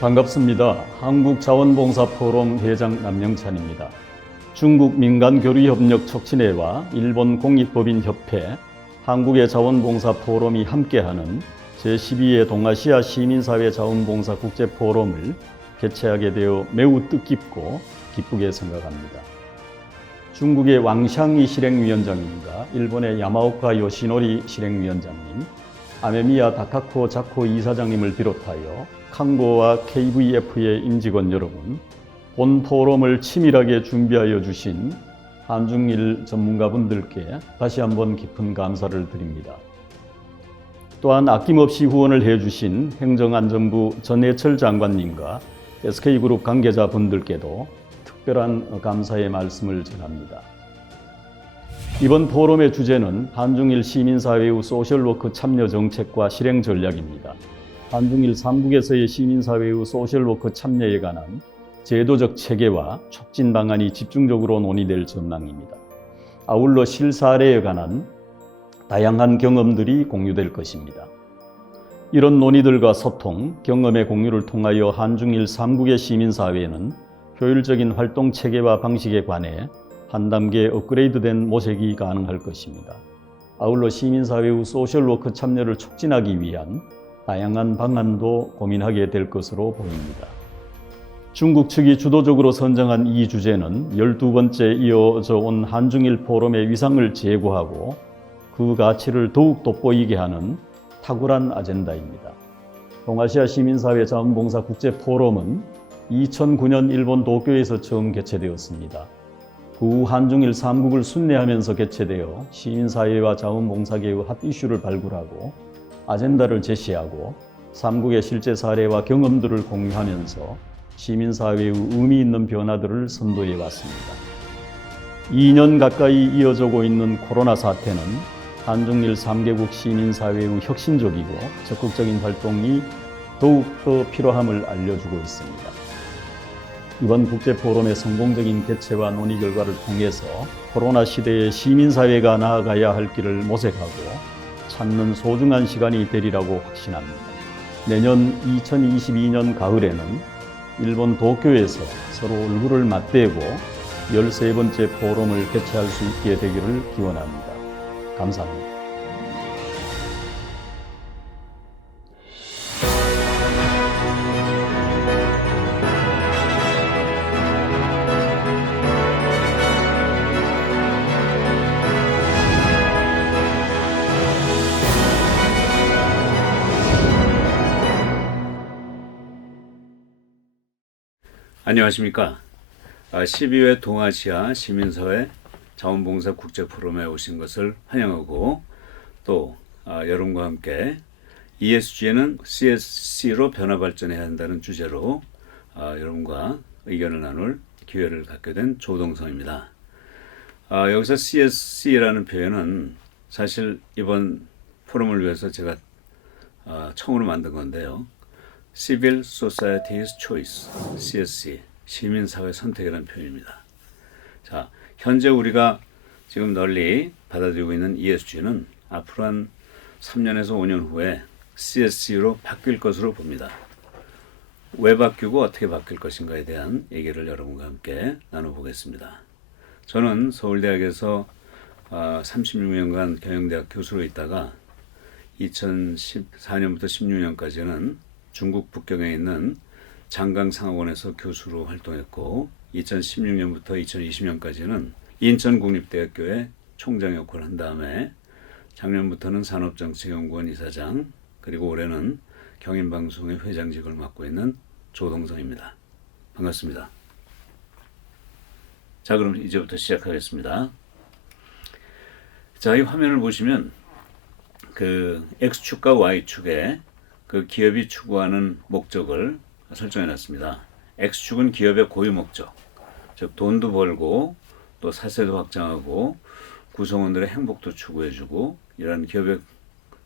반갑습니다. 한국자원봉사포럼 회장 남영찬입니다. 중국 민간교류협력 촉진회와 일본 공익법인협회, 한국의 자원봉사포럼이 함께하는 제12회 동아시아 시민사회 자원봉사 국제포럼을 개최하게 되어 매우 뜻깊고 기쁘게 생각합니다. 중국의 왕샹이 실행위원장님과 일본의 야마오카 요시노리 실행위원장님, 아메미야 다카코 자코 이사장님을 비롯하여 칸고와 KVF의 임직원 여러분, 본 포럼을 치밀하게 준비하여 주신 한중일 전문가분들께 다시 한번 깊은 감사를 드립니다. 또한 아낌없이 후원을 해주신 행정안전부 전해철 장관님과 SK그룹 관계자분들께도 특별한 감사의 말씀을 전합니다. 이번 포럼의 주제는 한중일 시민사회의 소셜워크 참여 정책과 실행 전략입니다. 한중일 3국에서의 시민사회의 소셜워크 참여에 관한 제도적 체계와 촉진 방안이 집중적으로 논의될 전망입니다. 아울러 실사례에 관한 다양한 경험들이 공유될 것입니다. 이런 논의들과 소통, 경험의 공유를 통하여 한중일 3국의 시민사회는 효율적인 활동 체계와 방식에 관해 한 단계 업그레이드된 모색이 가능할 것입니다. 아울러 시민사회의 소셜워크 참여를 촉진하기 위한 다양한 방안도 고민하게 될 것으로 보입니다. 중국 측이 주도적으로 선정한 이 주제는 12번째 이어져 온 한중일 포럼의 위상을 제고하고 그 가치를 더욱 돋보이게 하는 탁월한 아젠다입니다. 동아시아 시민사회 자원봉사 국제포럼은 2009년 일본 도쿄에서 처음 개최되었습니다. 그 후 한중일 3국을 순례하면서 개최되어 시민사회와 자원봉사계의 핫 이슈를 발굴하고 아젠다를 제시하고 3국의 실제 사례와 경험들을 공유하면서 시민사회의 의미 있는 변화들을 선도해 왔습니다. 2년 가까이 이어지고 있는 코로나 사태는 한중일 3개국 시민사회의 혁신적이고 적극적인 활동이 더욱더 필요함을 알려주고 있습니다. 이번 국제포럼의 성공적인 개최와 논의 결과를 통해서 코로나 시대에 시민사회가 나아가야 할 길을 모색하고 찾는 소중한 시간이 되리라고 확신합니다. 내년 2022년 가을에는 일본 도쿄에서 서로 얼굴을 맞대고 13번째 포럼을 개최할 수 있게 되기를 기원합니다. 감사합니다. 안녕하십니까. 12회 동아시아 시민사회 자원봉사 국제포럼에 오신 것을 환영하고 또 여러분과 함께 ESG는 CSC로 변화 발전해야 한다는 주제로 여러분과 의견을 나눌 기회를 갖게 된 조동성입니다. 여기서 CSC라는 표현은 사실 이번 포럼을 위해서 제가 처음으로 만든 건데요. Civil Society's Choice, CSC, 시민사회 선택이라는 표현입니다. 자, 현재 우리가 지금 널리 받아들이고 있는 ESG는 앞으로 한 3년에서 5년 후에 CSC로 바뀔 것으로 봅니다. 왜 바뀌고 어떻게 바뀔 것인가에 대한 얘기를 여러분과 함께 나눠보겠습니다. 저는 서울대학에서 36년간 경영대학 교수로 있다가 2014년부터 16년까지는 중국 북경에 있는 장강상학원에서 교수로 활동했고 2016년부터 2020년까지는 인천국립대학교의 총장 역할을 한 다음에 작년부터는 산업정책연구원 이사장 그리고 올해는 경인방송의 회장직을 맡고 있는 조동성입니다. 반갑습니다. 자, 그럼 이제부터 시작하겠습니다. 자, 이 화면을 보시면 그 X축과 Y축에 그 기업이 추구하는 목적을 설정해 놨습니다. X축은 기업의 고유 목적, 즉 돈도 벌고 또 사세도 확장하고 구성원들의 행복도 추구해주고 이런 기업의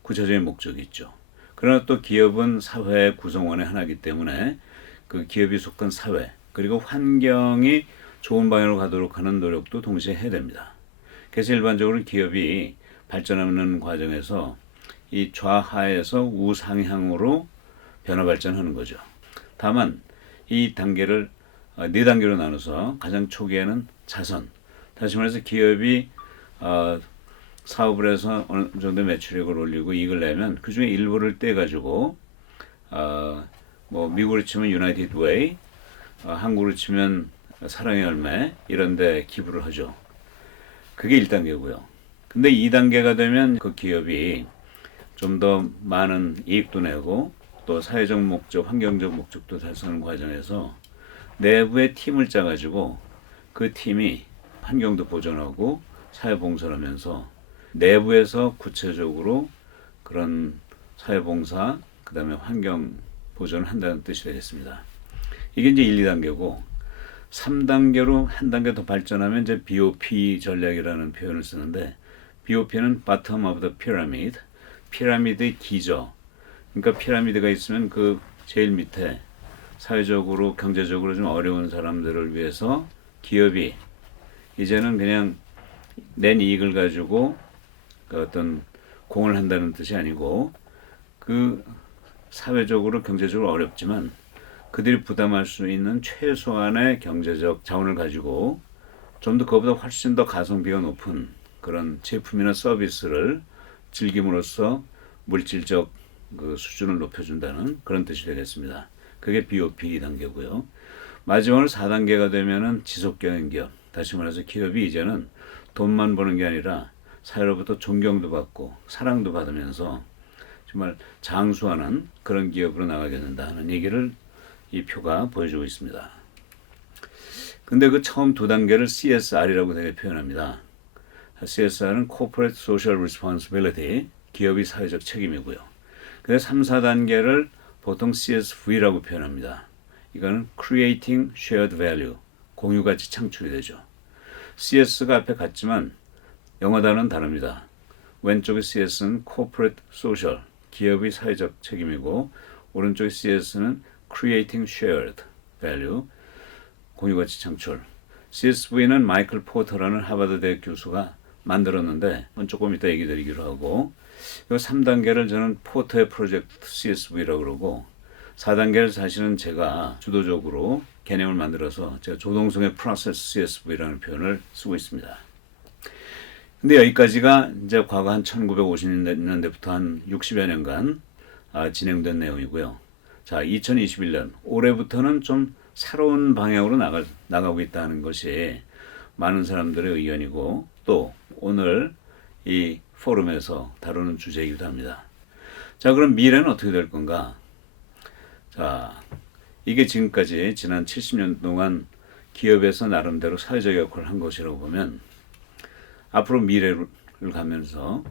구체적인 목적이 있죠. 그러나 또 기업은 사회의 구성원의 하나이기 때문에 그 기업이 속한 사회 그리고 환경이 좋은 방향으로 가도록 하는 노력도 동시에 해야 됩니다. 그래서 일반적으로 기업이 발전하는 과정에서 이 좌하에서 우상향으로 변화 발전하는 거죠. 다만 이 단계를 네 단계로 나눠서 가장 초기에는 자선, 다시 말해서 기업이 사업을 해서 어느 정도 매출액을 올리고 이익을 내면 그 중에 일부를 떼가지고 뭐 미국으로 치면 유나이티드 웨이, 한국으로 치면 사랑의 열매 이런데 기부를 하죠. 그게 1단계고요. 근데 2단계가 되면 그 기업이 좀 더 많은 이익도 내고 또 사회적 목적, 환경적 목적도 달성하는 과정에서 내부의 팀을 짜가지고 그 팀이 환경도 보존하고 사회봉사를 하면서 내부에서 구체적으로 그런 사회봉사, 그 다음에 환경 보존을 한다는 뜻이 되겠습니다. 이게 이제 1, 2단계고 3단계로 한 단계 더 발전하면 이제 BOP 전략이라는 표현을 쓰는데 BOP는 Bottom of the Pyramid, 피라미드의 기저. 그러니까 피라미드가 있으면 그 제일 밑에 사회적으로 경제적으로 좀 어려운 사람들을 위해서 기업이 이제는 그냥 낸 이익을 가지고 그 어떤 공을 한다는 뜻이 아니고 그 사회적으로 경제적으로 어렵지만 그들이 부담할 수 있는 최소한의 경제적 자원을 가지고 좀 더 그보다 훨씬 더 가성비가 높은 그런 제품이나 서비스를 즐김으로써 물질적 그 수준을 높여준다는 그런 뜻이 되겠습니다. 그게 BOP 단계고요. 마지막으로 4단계가 되면은 지속경영 기업. 다시 말해서 기업이 이제는 돈만 버는 게 아니라 사회로부터 존경도 받고 사랑도 받으면서 정말 장수하는 그런 기업으로 나가게 된다는 얘기를 이 표가 보여주고 있습니다. 근데 그 처음 2단계를 CSR이라고 되게 표현합니다. CSR은 Corporate Social Responsibility, 기업의 사회적 책임이고요. 그래서 3, 4단계를 보통 CSV라고 표현합니다. 이거는 Creating Shared Value, 공유가치 창출이 되죠. CS가 앞에 같지만 영어 단어는 다릅니다. 왼쪽의 CS는 Corporate Social, 기업의 사회적 책임이고 오른쪽의 CS는 Creating Shared Value, 공유가치 창출. CSV는 마이클 포터라는 하버드 대학 교수가 만들었는데 조금 이따 얘기 드리기로 하고 이 3단계를 저는 포터의 프로젝트 CSV라고 그러고 4단계를 사실은 제가 주도적으로 개념을 만들어서 제가 조동성의 프로세스 CSV라는 표현을 쓰고 있습니다. 근데 여기까지가 이제 과거 한 1950년대부터 한 60여 년간 진행된 내용이고요. 자, 2021년 올해부터는 좀 새로운 방향으로 나가고 있다는 것이 많은 사람들의 의견이고 또 오늘 이 포럼에서 다루는 주제이기도 합니다. 자, 그럼 미래는 어떻게 될 건가? 자, 이게 지금까지 지난 70년 동안 기업에서 나름대로 사회적 역할을 한 것이라고 보면 앞으로 미래를 가면서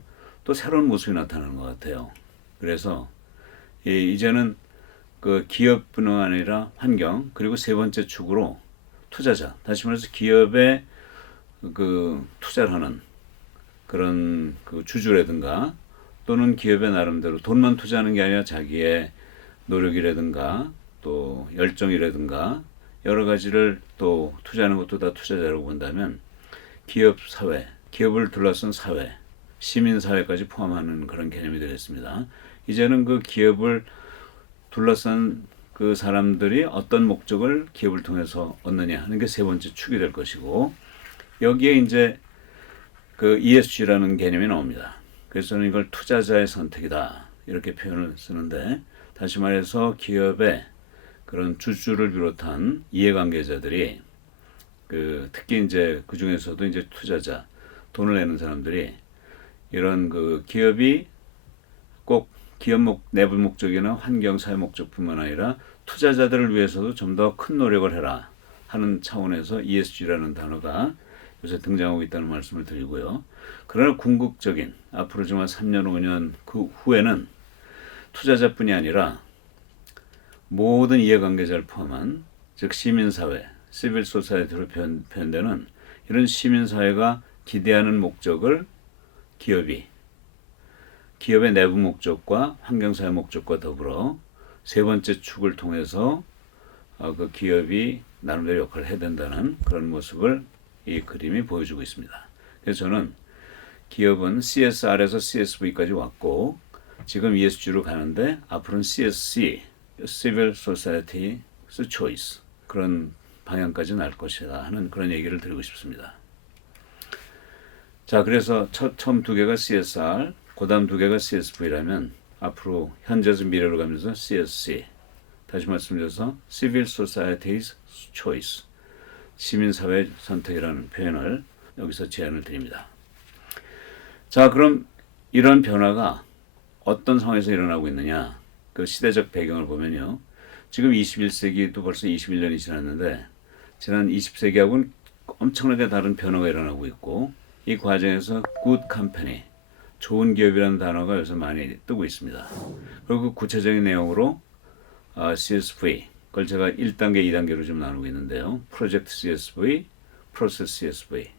또 새로운 모습이 나타나는 것 같아요. 그래서 이제는 그 기업뿐만 아니라 환경 그리고 세 번째 축으로 투자자, 다시 말해서 기업에 그 투자를 하는 그런 그 주주라든가 또는 기업의 나름대로 돈만 투자하는 게 아니라 자기의 노력이라든가 또 열정이라든가 여러 가지를 또 투자하는 것도 다 투자자라고 본다면 기업 사회, 기업을 둘러싼 사회, 시민 사회까지 포함하는 그런 개념이 되겠습니다. 이제는 그 기업을 둘러싼 그 사람들이 어떤 목적을 기업을 통해서 얻느냐 하는 게 세 번째 축이 될 것이고 여기에 이제 그 ESG라는 개념이 나옵니다. 그래서 저는 이걸 투자자의 선택이다 이렇게 표현을 쓰는데 다시 말해서 기업의 그런 주주를 비롯한 이해관계자들이 그 특히 이제 그 중에서도 이제 투자자 돈을 내는 사람들이 이런 그 기업이 꼭 기업 내부 목적이나 환경 사회 목적뿐만 아니라 투자자들을 위해서도 좀 더 큰 노력을 해라 하는 차원에서 ESG라는 단어가 요새 등장하고 있다는 말씀을 드리고요. 그러나 궁극적인 앞으로 정말 3년, 5년 그 후에는 투자자뿐이 아니라 모든 이해관계자를 포함한 즉 시민사회, 시빌 소사이티로 표현되는 이런 시민사회가 기대하는 목적을 기업의 내부 목적과 환경사회 목적과 더불어 세 번째 축을 통해서 그 기업이 나름대로 역할을 해야 된다는 그런 모습을 이 그림이 보여주고 있습니다. 그래서 저는 기업은 CSR에서 CSV까지 왔고 지금 ESG로 가는데 앞으로는 CSC Civil Society's Choice 그런 방향까지 날 것이다 하는 그런 얘기를 드리고 싶습니다. 자, 그래서 처음 두 개가 CSR, 그다음 두 개가 CSV라면 앞으로 현재에서 미래로 가면서 CSC, 다시 말씀드려서 Civil Society's Choice, 시민사회 선택이라는 표현을 여기서 제안을 드립니다. 자, 그럼 이런 변화가 어떤 상황에서 일어나고 있느냐? 그 시대적 배경을 보면요. 지금 21세기도 벌써 21년이 지났는데 지난 20세기하고는 엄청나게 다른 변화가 일어나고 있고 이 과정에서 good company, 좋은 기업이라는 단어가 요새 많이 뜨고 있습니다. 그리고 그 구체적인 내용으로 CSV, 그걸 제가 1단계, 2단계로 좀 나누고 있는데요. 프로젝트 CSV, 프로세스 CSV,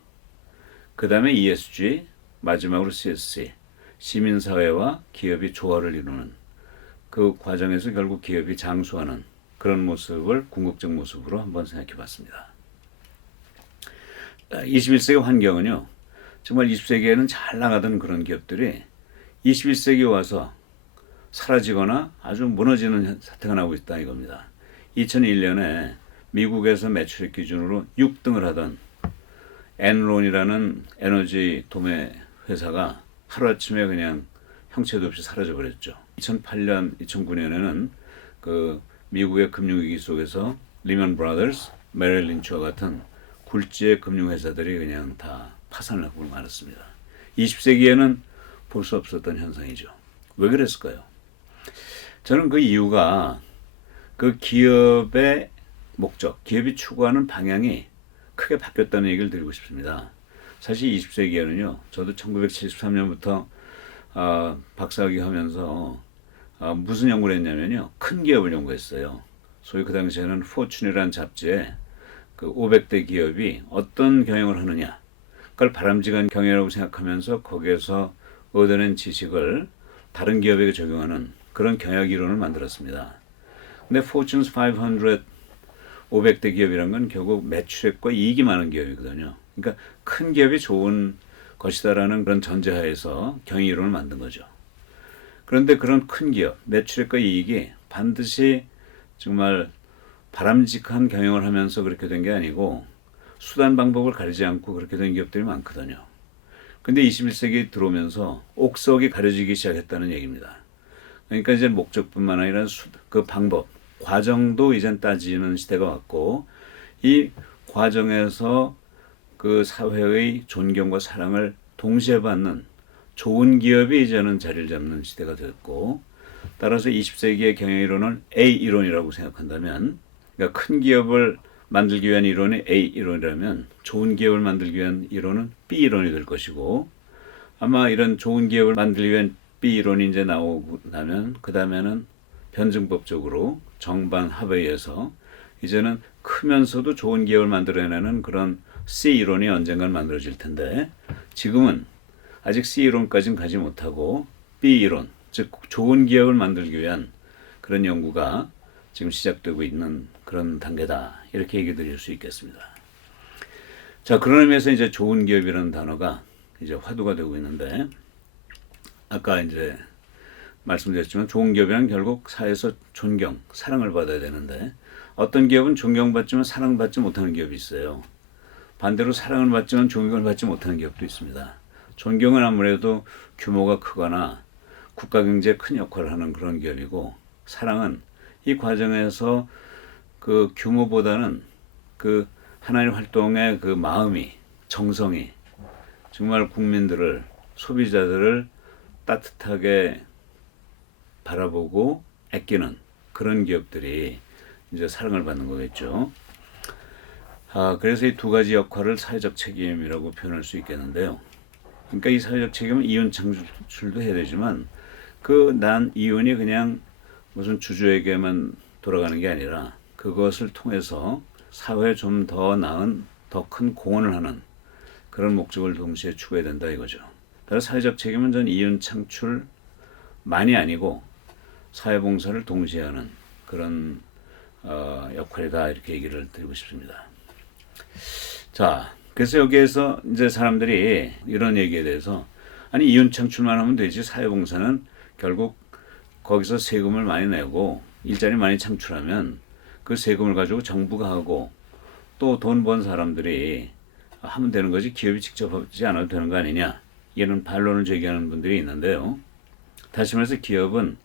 그 다음에 ESG, 마지막으로 CSC, 시민사회와 기업이 조화를 이루는 그 과정에서 결국 기업이 장수하는 그런 모습을 궁극적 모습으로 한번 생각해 봤습니다. 21세기 환경은요. 정말 20세기에는 잘 나가던 그런 기업들이 21세기 와서 사라지거나 아주 무너지는 사태가 나오고 있다 이겁니다. 2001년에 미국에서 매출액 기준으로 6등을 하던 엔론이라는 에너지 도매 회사가 하루아침에 그냥 형체도 없이 사라져 버렸죠. 2008년, 2009년에는 그 미국의 금융위기 속에서 리먼 브라더스, 메릴 린치와 같은 굴지의 금융회사들이 그냥 다 파산을 하고 말았습니다. 20세기에는 볼 수 없었던 현상이죠. 왜 그랬을까요? 저는 그 이유가 그 기업의 목적, 기업이 추구하는 방향이 크게 바뀌었다는 얘기를 드리고 싶습니다. 사실 20세기에는요, 저도 1973년부터 박사학위 하면서 무슨 연구를 했냐면요, 큰 기업을 연구했어요. 소위 그 당시에는 포춘이라는 잡지에 그 500대 기업이 어떤 경영을 하느냐, 그걸 바람직한 경영이라고 생각하면서 거기에서 얻어낸 지식을 다른 기업에게 적용하는 그런 경영 이론을 만들었습니다. 근데 Fortune 500 500대 기업이란 건 결국 매출액과 이익이 많은 기업이거든요. 그러니까 큰 기업이 좋은 것이다라는 그런 전제하에서 경영 이론을 만든 거죠. 그런데 그런 큰 기업, 매출액과 이익이 반드시 정말 바람직한 경영을 하면서 그렇게 된 게 아니고 수단 방법을 가리지 않고 그렇게 된 기업들이 많거든요. 근데 21세기 들어오면서 옥석이 가려지기 시작했다는 얘기입니다. 그러니까 이제 목적뿐만 아니라 그 방법, 과정도 이젠 따지는 시대가 왔고 이 과정에서 그 사회의 존경과 사랑을 동시에 받는 좋은 기업이 이제는 자리를 잡는 시대가 됐고 따라서 20세기의 경영이론을 A 이론이라고 생각한다면 그러니까 큰 기업을 만들기 위한 이론이 A 이론이라면 좋은 기업을 만들기 위한 이론은 B이론이 될 것이고 아마 이런 좋은 기업을 만들기 위한 B이론이 이제 나오고 나면 그 다음에는 변증법적으로 정반 합의해서 이제는 크면서도 좋은 기업을 만들어내는 그런 C이론이 언젠간 만들어질 텐데 지금은 아직 C이론까지는 가지 못하고 B이론, 즉 좋은 기업을 만들기 위한 그런 연구가 지금 시작되고 있는 그런 단계다. 이렇게 얘기 드릴 수 있겠습니다. 자, 그런 의미에서 이제 좋은 기업이라는 단어가 이제 화두가 되고 있는데 아까 이제 말씀드렸지만 좋은 기업이란 결국 사회에서 존경, 사랑을 받아야 되는데 어떤 기업은 존경받지만 사랑받지 못하는 기업이 있어요. 반대로 사랑을 받지만 존경을 받지 못하는 기업도 있습니다. 존경은 아무래도 규모가 크거나 국가 경제에 큰 역할을 하는 그런 기업이고 사랑은 이 과정에서 그 규모보다는 그 하나님 활동의 그 마음이, 정성이 정말 국민들을, 소비자들을 따뜻하게 바라보고 아끼는 그런 기업들이 이제 사랑을 받는 거겠죠. 그래서 이 두 가지 역할을 사회적 책임이라고 표현할 수 있겠는데요. 그러니까 이 사회적 책임은 이윤 창출도 해야 되지만 그 난 이윤이 그냥 무슨 주주에게만 돌아가는 게 아니라 그것을 통해서 사회에 좀 더 나은, 더 큰 공헌을 하는 그런 목적을 동시에 추구해야 된다 이거죠. 따라서 사회적 책임은 전 이윤 창출만이 아니고 사회봉사를 동시에 하는 그런 역할이다 이렇게 얘기를 드리고 싶습니다. 자, 그래서 여기에서 이제 사람들이 이런 얘기에 대해서 아니 이윤 창출만 하면 되지 사회봉사는 결국 거기서 세금을 많이 내고 일자리 많이 창출하면 그 세금을 가지고 정부가 하고 또 돈 번 사람들이 하면 되는 거지 기업이 직접 하지 않아도 되는 거 아니냐, 이런 반론을 제기하는 분들이 있는데요. 다시 말해서 기업은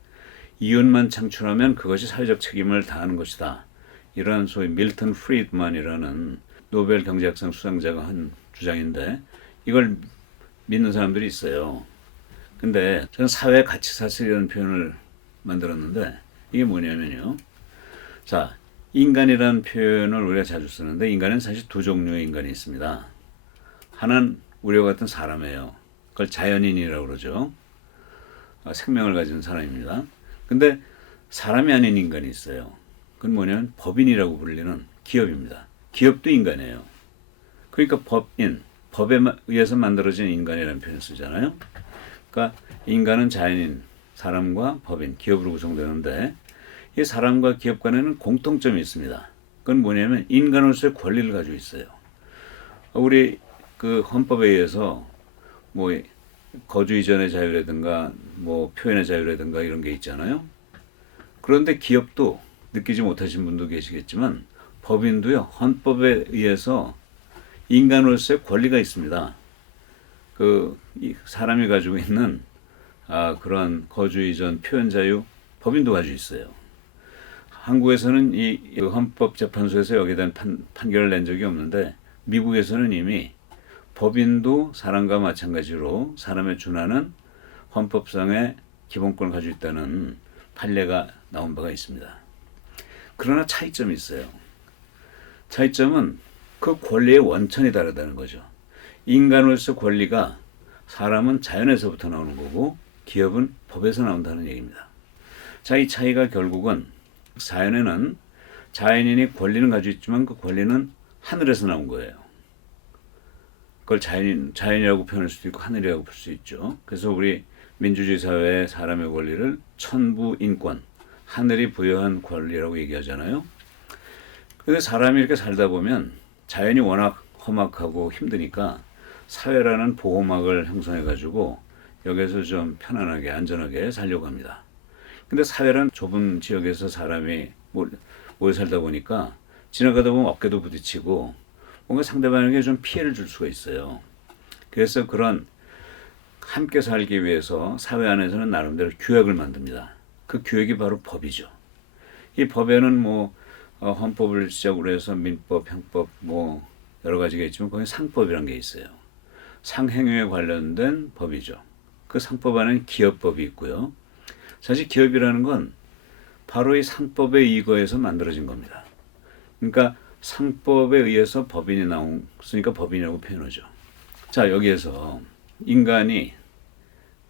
이윤만 창출하면 그것이 사회적 책임을 다하는 것이다. 이런 소위 밀턴 프리드만이라는 노벨 경제학상 수상자가 한 주장인데 이걸 믿는 사람들이 있어요. 근데 저는 사회 가치 사슬이라는 표현을 만들었는데 이게 뭐냐면요. 자, 인간이라는 표현을 우리가 자주 쓰는데 인간은 사실 두 종류의 인간이 있습니다. 하나는 우리와 같은 사람이에요. 그걸 자연인이라고 그러죠. 생명을 가진 사람입니다. 근데 사람이 아닌 인간이 있어요. 그건 뭐냐면 법인이라고 불리는 기업입니다. 기업도 인간이에요. 그러니까 법인, 법에 의해서 만들어진 인간이라는 표현을 쓰잖아요. 그러니까 인간은 자연인, 사람과 법인, 기업으로 구성되는데 이 사람과 기업 간에는 공통점이 있습니다. 그건 뭐냐면 인간으로서의 권리를 가지고 있어요. 우리 그 헌법에 의해서 뭐 거주 이전의 자유라든가 뭐 표현의 자유라든가 이런 게 있잖아요. 그런데 기업도 느끼지 못하신 분도 계시겠지만 법인도요, 헌법에 의해서 인간으로서의 권리가 있습니다. 이 사람이 가지고 있는 그런 거주 이전 표현 자유 법인도 가지고 있어요. 한국에서는 이 헌법재판소에서 여기에 대한 판결을 낸 적이 없는데 미국에서는 이미 법인도 사람과 마찬가지로 사람에 준하는 헌법상의 기본권을 가지고 있다는 판례가 나온 바가 있습니다. 그러나 차이점이 있어요. 차이점은 그 권리의 원천이 다르다는 거죠. 인간으로서 권리가 사람은 자연에서부터 나오는 거고 기업은 법에서 나온다는 얘기입니다. 자, 이 차이가 결국은 자연에는 자연인이 권리는 가지고 있지만 그 권리는 하늘에서 나온 거예요. 그걸 자연이라고 표현할 수도 있고 하늘이라고 볼 수 있죠. 그래서 우리 민주주의 사회의 사람의 권리를 천부인권, 하늘이 부여한 권리라고 얘기하잖아요. 근데 사람이 이렇게 살다 보면 자연이 워낙 험악하고 힘드니까 사회라는 보호막을 형성해가지고 여기서 좀 편안하게 안전하게 살려고 합니다. 근데 사회란 좁은 지역에서 사람이 모여 살다 보니까 지나가다 보면 어깨도 부딪히고 뭔가 상대방에게 좀 피해를 줄 수가 있어요. 그래서 그런 함께 살기 위해서 사회 안에서는 나름대로 규약을 만듭니다. 그 규약이 바로 법이죠. 이 법에는 헌법을 시작으로 해서 민법, 형법 여러 가지가 있지만 거기 상법이라는 게 있어요. 상행위에 관련된 법이죠. 그 상법 안에는 기업법이 있고요. 사실 기업이라는 건 바로 이 상법에 의거해서 만들어진 겁니다. 그러니까 상법에 의해서 법인이 나왔으니까 법인이라고 표현하죠. 자, 여기에서 인간이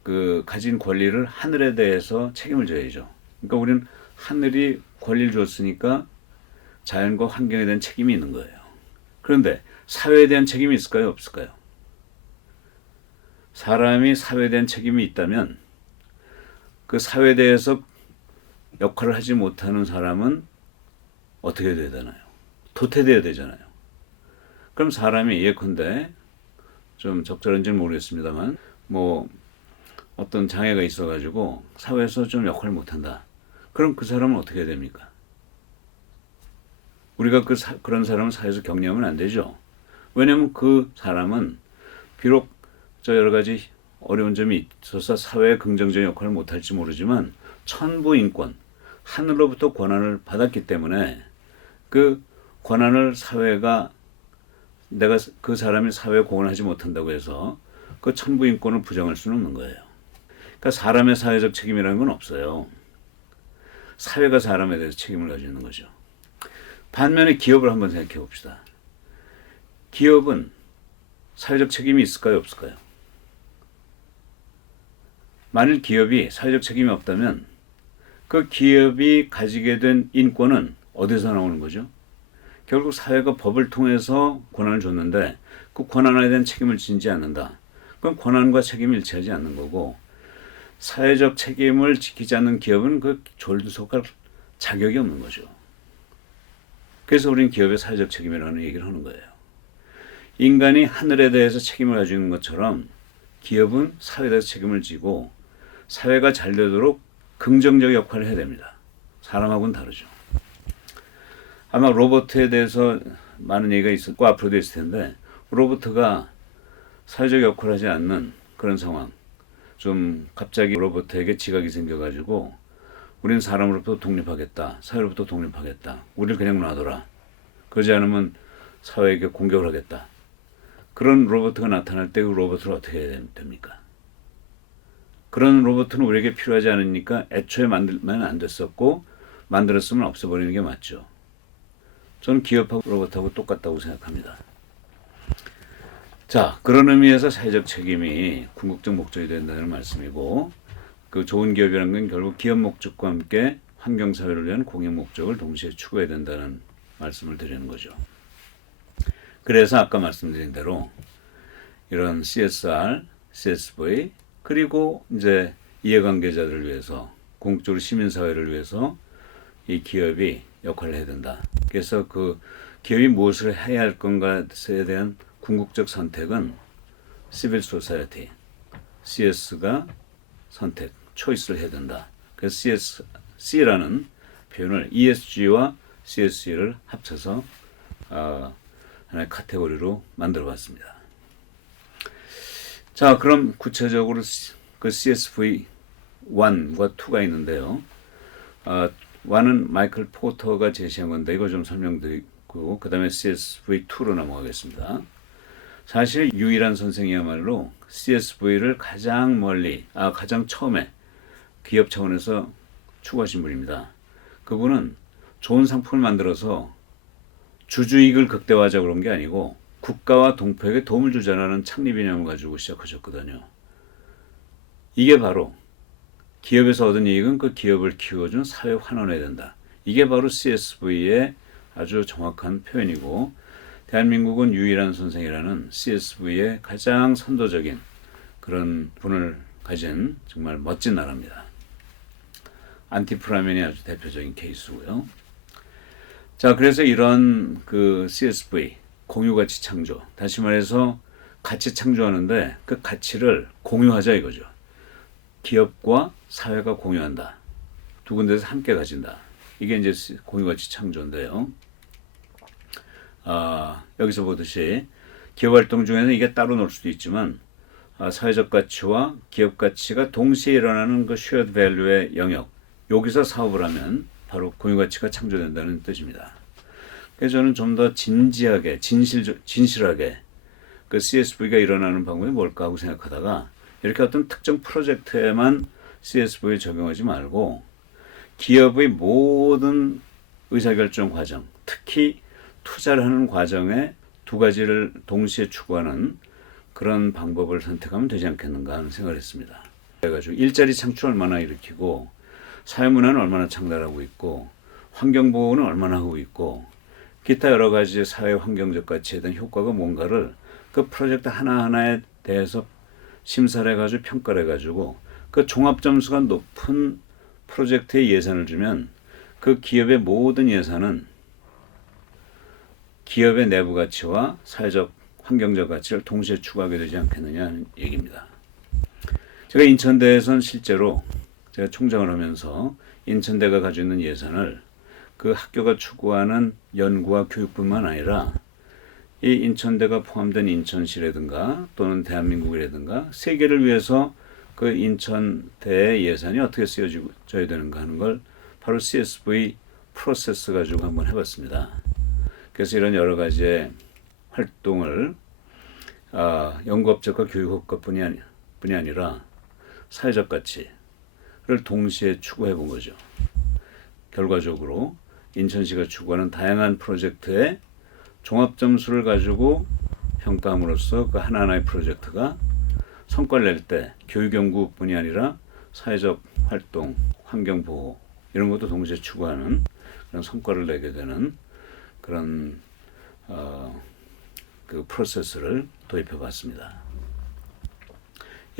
그 가진 권리를 하늘에 대해서 책임을 져야죠. 그러니까 우리는 하늘이 권리를 줬으니까 자연과 환경에 대한 책임이 있는 거예요. 그런데 사회에 대한 책임이 있을까요? 없을까요? 사람이 사회에 대한 책임이 있다면 그 사회에 대해서 역할을 하지 못하는 사람은 어떻게 돼야 되나요? 도태돼야 되잖아요. 그럼 사람이 예컨대 좀 적절한지는 모르겠습니다만 어떤 장애가 있어가지고 사회에서 좀 역할을 못한다. 그럼 그 사람은 어떻게 해야 됩니까? 우리가 그런 사람을 사회에서 격려하면 안 되죠. 왜냐하면 그 사람은 비록 여러 가지 어려운 점이 있어서 사회에 긍정적인 역할을 못할지 모르지만 천부인권, 하늘로부터 권한을 받았기 때문에 그 권한을 내가 그 사람이 사회에 공헌하지 못한다고 해서 그 천부인권을 부정할 수는 없는 거예요. 그러니까 사람의 사회적 책임이라는 건 없어요. 사회가 사람에 대해서 책임을 가지고 있는 거죠. 반면에 기업을 한번 생각해 봅시다. 기업은 사회적 책임이 있을까요, 없을까요? 만일 기업이 사회적 책임이 없다면 그 기업이 가지게 된 인권은 어디서 나오는 거죠? 결국 사회가 법을 통해서 권한을 줬는데 그 권한에 대한 책임을 지지 않는다. 그럼 권한과 책임이 일치하지 않는 거고 사회적 책임을 지키지 않는 기업은 그 졸두속할 자격이 없는 거죠. 그래서 우리는 기업의 사회적 책임이라는 얘기를 하는 거예요. 인간이 하늘에 대해서 책임을 가지고 있는 것처럼 기업은 사회에 대해서 책임을 지고 사회가 잘 되도록 긍정적 역할을 해야 됩니다. 사람하고는 다르죠. 아마 로봇에 대해서 많은 얘기가 있었고 앞으로도 있을 텐데 로봇가 사회적 역할을 하지 않는 그런 상황. 좀 갑자기 로봇에게 지각이 생겨가지고 우리는 사람으로부터 독립하겠다. 사회로부터 독립하겠다. 우리를 그냥 놔둬라. 그러지 않으면 사회에게 공격을 하겠다. 그런 로봇가 나타날 때 그 로봇을 어떻게 해야 됩니까? 그런 로봇은 우리에게 필요하지 않으니까 애초에 만들면 안 됐었고 만들었으면 없애버리는 게 맞죠. 저는 기업하고 로봇하고 똑같다고 생각합니다. 자, 그런 의미에서 사회적 책임이 궁극적 목적이 된다는 말씀이고 그 좋은 기업이라는 건 결국 기업 목적과 함께 환경사회를 위한 공익 목적을 동시에 추구해야 된다는 말씀을 드리는 거죠. 그래서 아까 말씀드린 대로 이런 CSR, CSV 그리고 이제 이해관계자들을 위해서 궁극적으로 시민사회를 위해서 이 기업이 역할을 해야 된다. 그래서 그 기업이 무엇을 해야 할 건가에 대한 궁극적 선택은 시빌 소사이어티, CS가 선택, 초이스를 해야 된다. 그래서 C라는 표현을 ESG와 CSE를 합쳐서 하나의 카테고리로 만들어 봤습니다. 자, 그럼 구체적으로 그 CSV 1과 2가 있는데요. 1은 마이클 포터가 제시한 건데 이거 좀 설명드리고 그 다음에 CSV2로 넘어가겠습니다. 사실 유일한 선생이야말로 CSV를 가장 멀리, 가장 처음에 기업 차원에서 추구하신 분입니다. 그분은 좋은 상품을 만들어서 주주익을 극대화하자 그런 게 아니고 국가와 동포에게 도움을 주자라는 창립 이념을 가지고 시작하셨거든요. 이게 바로 기업에서 얻은 이익은 그 기업을 키워준 사회 환원해야 된다. 이게 바로 CSV의 아주 정확한 표현이고 대한민국은 유일한 선생이라는 CSV의 가장 선도적인 그런 분을 가진 정말 멋진 나라입니다. 안티프라멘이 아주 대표적인 케이스고요. 자, 그래서 이런 그 CSV, 공유가치 창조. 다시 말해서 가치 창조하는데 그 가치를 공유하자 이거죠. 기업과 사회가 공유한다. 두 군데서 함께 가진다. 이게 이제 공유가치 창조인데요. 여기서 보듯이 기업 활동 중에는 이게 따로 놀 수도 있지만 사회적 가치와 기업 가치가 동시에 일어나는 그 shared value의 영역 여기서 사업을 하면 바로 공유가치가 창조된다는 뜻입니다. 그래서 저는 좀 더 진지하게 진실하게 그 CSV가 일어나는 방법이 뭘까 하고 생각하다가 이렇게 어떤 특정 프로젝트에만 CSV를 적용하지 말고 기업의 모든 의사결정 과정 특히 투자를 하는 과정에 두 가지를 동시에 추구하는 그런 방법을 선택하면 되지 않겠는가 하는 생각을 했습니다. 그래가지고 일자리 창출 얼마나 일으키고 사회문화는 얼마나 창달하고 있고 환경보호는 얼마나 하고 있고 기타 여러 가지 사회 환경적 가치에 대한 효과가 뭔가를 그 프로젝트 하나하나에 대해서 심사를 해가지고 평가를 해가지고 그 종합점수가 높은 프로젝트에 예산을 주면 그 기업의 모든 예산은 기업의 내부 가치와 사회적 환경적 가치를 동시에 추구하게 되지 않겠느냐는 얘기입니다. 제가 인천대에선 실제로 제가 총장을 하면서 인천대가 가지고 있는 예산을 그 학교가 추구하는 연구와 교육뿐만 아니라 이 인천대가 포함된 인천시라든가 또는 대한민국이라든가 세계를 위해서 그 인천대의 예산이 어떻게 쓰여져야 되는가 하는 걸 바로 CSV 프로세스 가지고 한번 해봤습니다. 그래서 이런 여러 가지의 활동을 연구업적과 교육업과뿐이 아니라 사회적 가치를 동시에 추구해 본 거죠. 결과적으로 인천시가 추구하는 다양한 프로젝트의 종합점수를 가지고 평가함으로써 그 하나하나의 프로젝트가 성과를 낼 때 교육연구뿐이 아니라 사회적 활동, 환경보호 이런 것도 동시에 추구하는 그런 성과를 내게 되는 그런 그 프로세스를 도입해 봤습니다.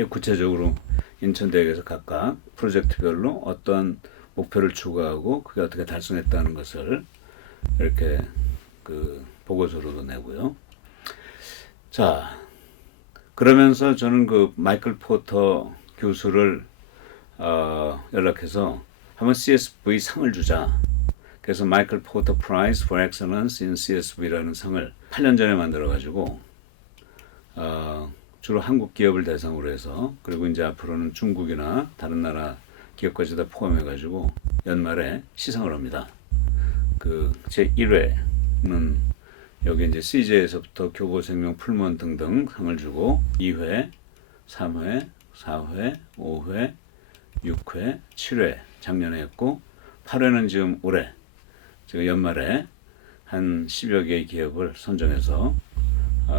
구체적으로 인천대학에서 각각 프로젝트별로 어떤 목표를 추구하고 그게 어떻게 달성했다는 것을 이렇게 그 보고서로도 내고요. 자, 그러면서 저는 그 마이클 포터 교수를 연락해서 한번 CSV 상을 주자. 그래서 마이클 포터 프라이즈 for Excellence in CSV라는 상을 8년 전에 만들어가지고 주로 한국 기업을 대상으로 해서 그리고 이제 앞으로는 중국이나 다른 나라 기업까지 다 포함해가지고 연말에 시상을 합니다. 그 제 1회는 여기 이제 CJ에서부터 교보생명 풀무원 등등 상을 주고 2회, 3회, 4회, 5회, 6회, 7회 작년에 했고 8회는 지금 올해 지금 연말에 한 10여 개의 기업을 선정해서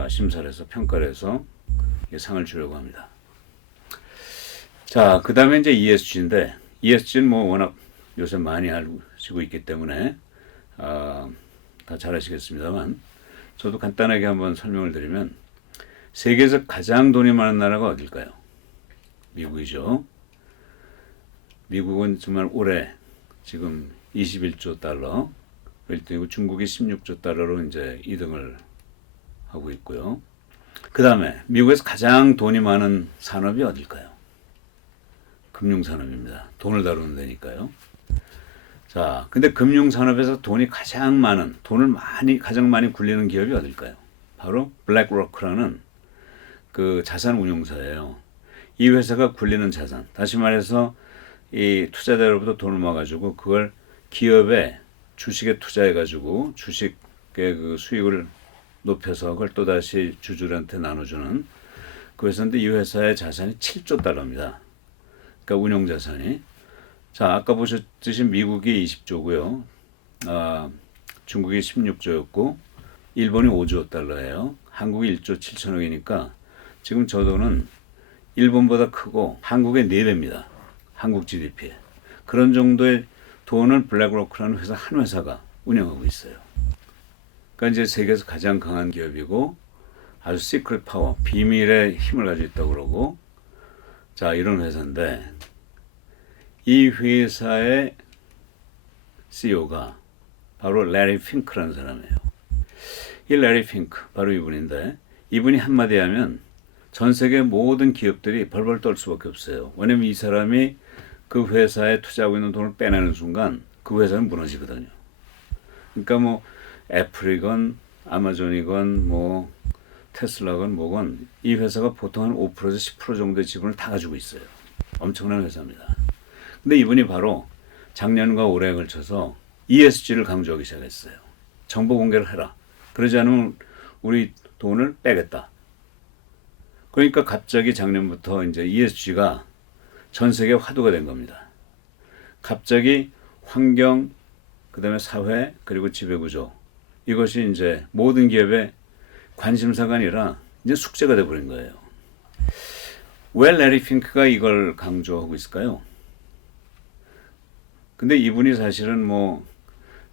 심사를 해서 평가를 해서 상을 주려고 합니다. 자, 그 다음에 이제 ESG인데 ESG는 뭐 워낙 요새 많이 알고 있기 때문에 다 잘 아시겠습니다만 저도 간단하게 한번 설명을 드리면 세계에서 가장 돈이 많은 나라가 어딜까요? 미국이죠. 미국은 정말 올해 지금 21조 달러 1등이고 중국이 16조 달러로 이제 2등을 하고 있고요. 그 다음에 미국에서 가장 돈이 많은 산업이 어딜까요? 금융산업입니다. 돈을 다루는 데니까요. 자, 근데 금융산업에서 돈이 가장 많은, 가장 많이 굴리는 기업이 어딜까요? 바로 블랙로크라는 그 자산 운용사예요. 이 회사가 굴리는 자산, 다시 말해서 이 투자자로부터 돈을 모아가지고 그걸 기업의 주식에 투자해가지고 주식의 그 수익을 높여서 그걸 또다시 주주들한테 나눠주는 그 회사인데 이 회사의 자산이 7조 달러입니다. 그러니까 운용 자산이. 자, 아까 보셨듯이 미국이 20조고요. 중국이 16조였고 일본이 5조 달러예요. 한국이 1조 7천억이니까 지금 저 돈은 일본보다 크고 한국의 4배입니다. 한국 GDP에. 그런 정도의 돈을 블랙로크라는 회사 한 회사가 운영하고 있어요. 그러니까 이제 세계에서 가장 강한 기업이고 아주 시크릿 파워, 비밀의 힘을 가지고 있다고 그러고 자, 이런 회사인데 이 회사의 CEO가 바로 레리 핑크라는 사람이에요. 이 레리 핑크, 바로 이분인데 이분이 한마디 하면 전 세계 모든 기업들이 벌벌 떨 수밖에 없어요. 왜냐면 이 사람이 그 회사에 투자하고 있는 돈을 빼내는 순간 그 회사는 무너지거든요. 그러니까 뭐 애플이건 아마존이건 뭐 테슬라건 뭐건 이 회사가 보통 한 5%에서 10% 정도의 지분을 다 가지고 있어요. 엄청난 회사입니다. 근데 이분이 바로 작년과 올해에 걸쳐서 ESG를 강조하기 시작했어요. 정보 공개를 해라. 그러지 않으면 우리 돈을 빼겠다. 그러니까 갑자기 작년부터 이제 ESG가 전 세계 화두가 된 겁니다. 갑자기 환경, 그 다음에 사회, 그리고 지배구조. 이것이 이제 모든 기업의 관심사가 아니라 이제 숙제가 돼버린 거예요. 왜 레리 핑크가 이걸 강조하고 있을까요? 근데 이분이 사실은 뭐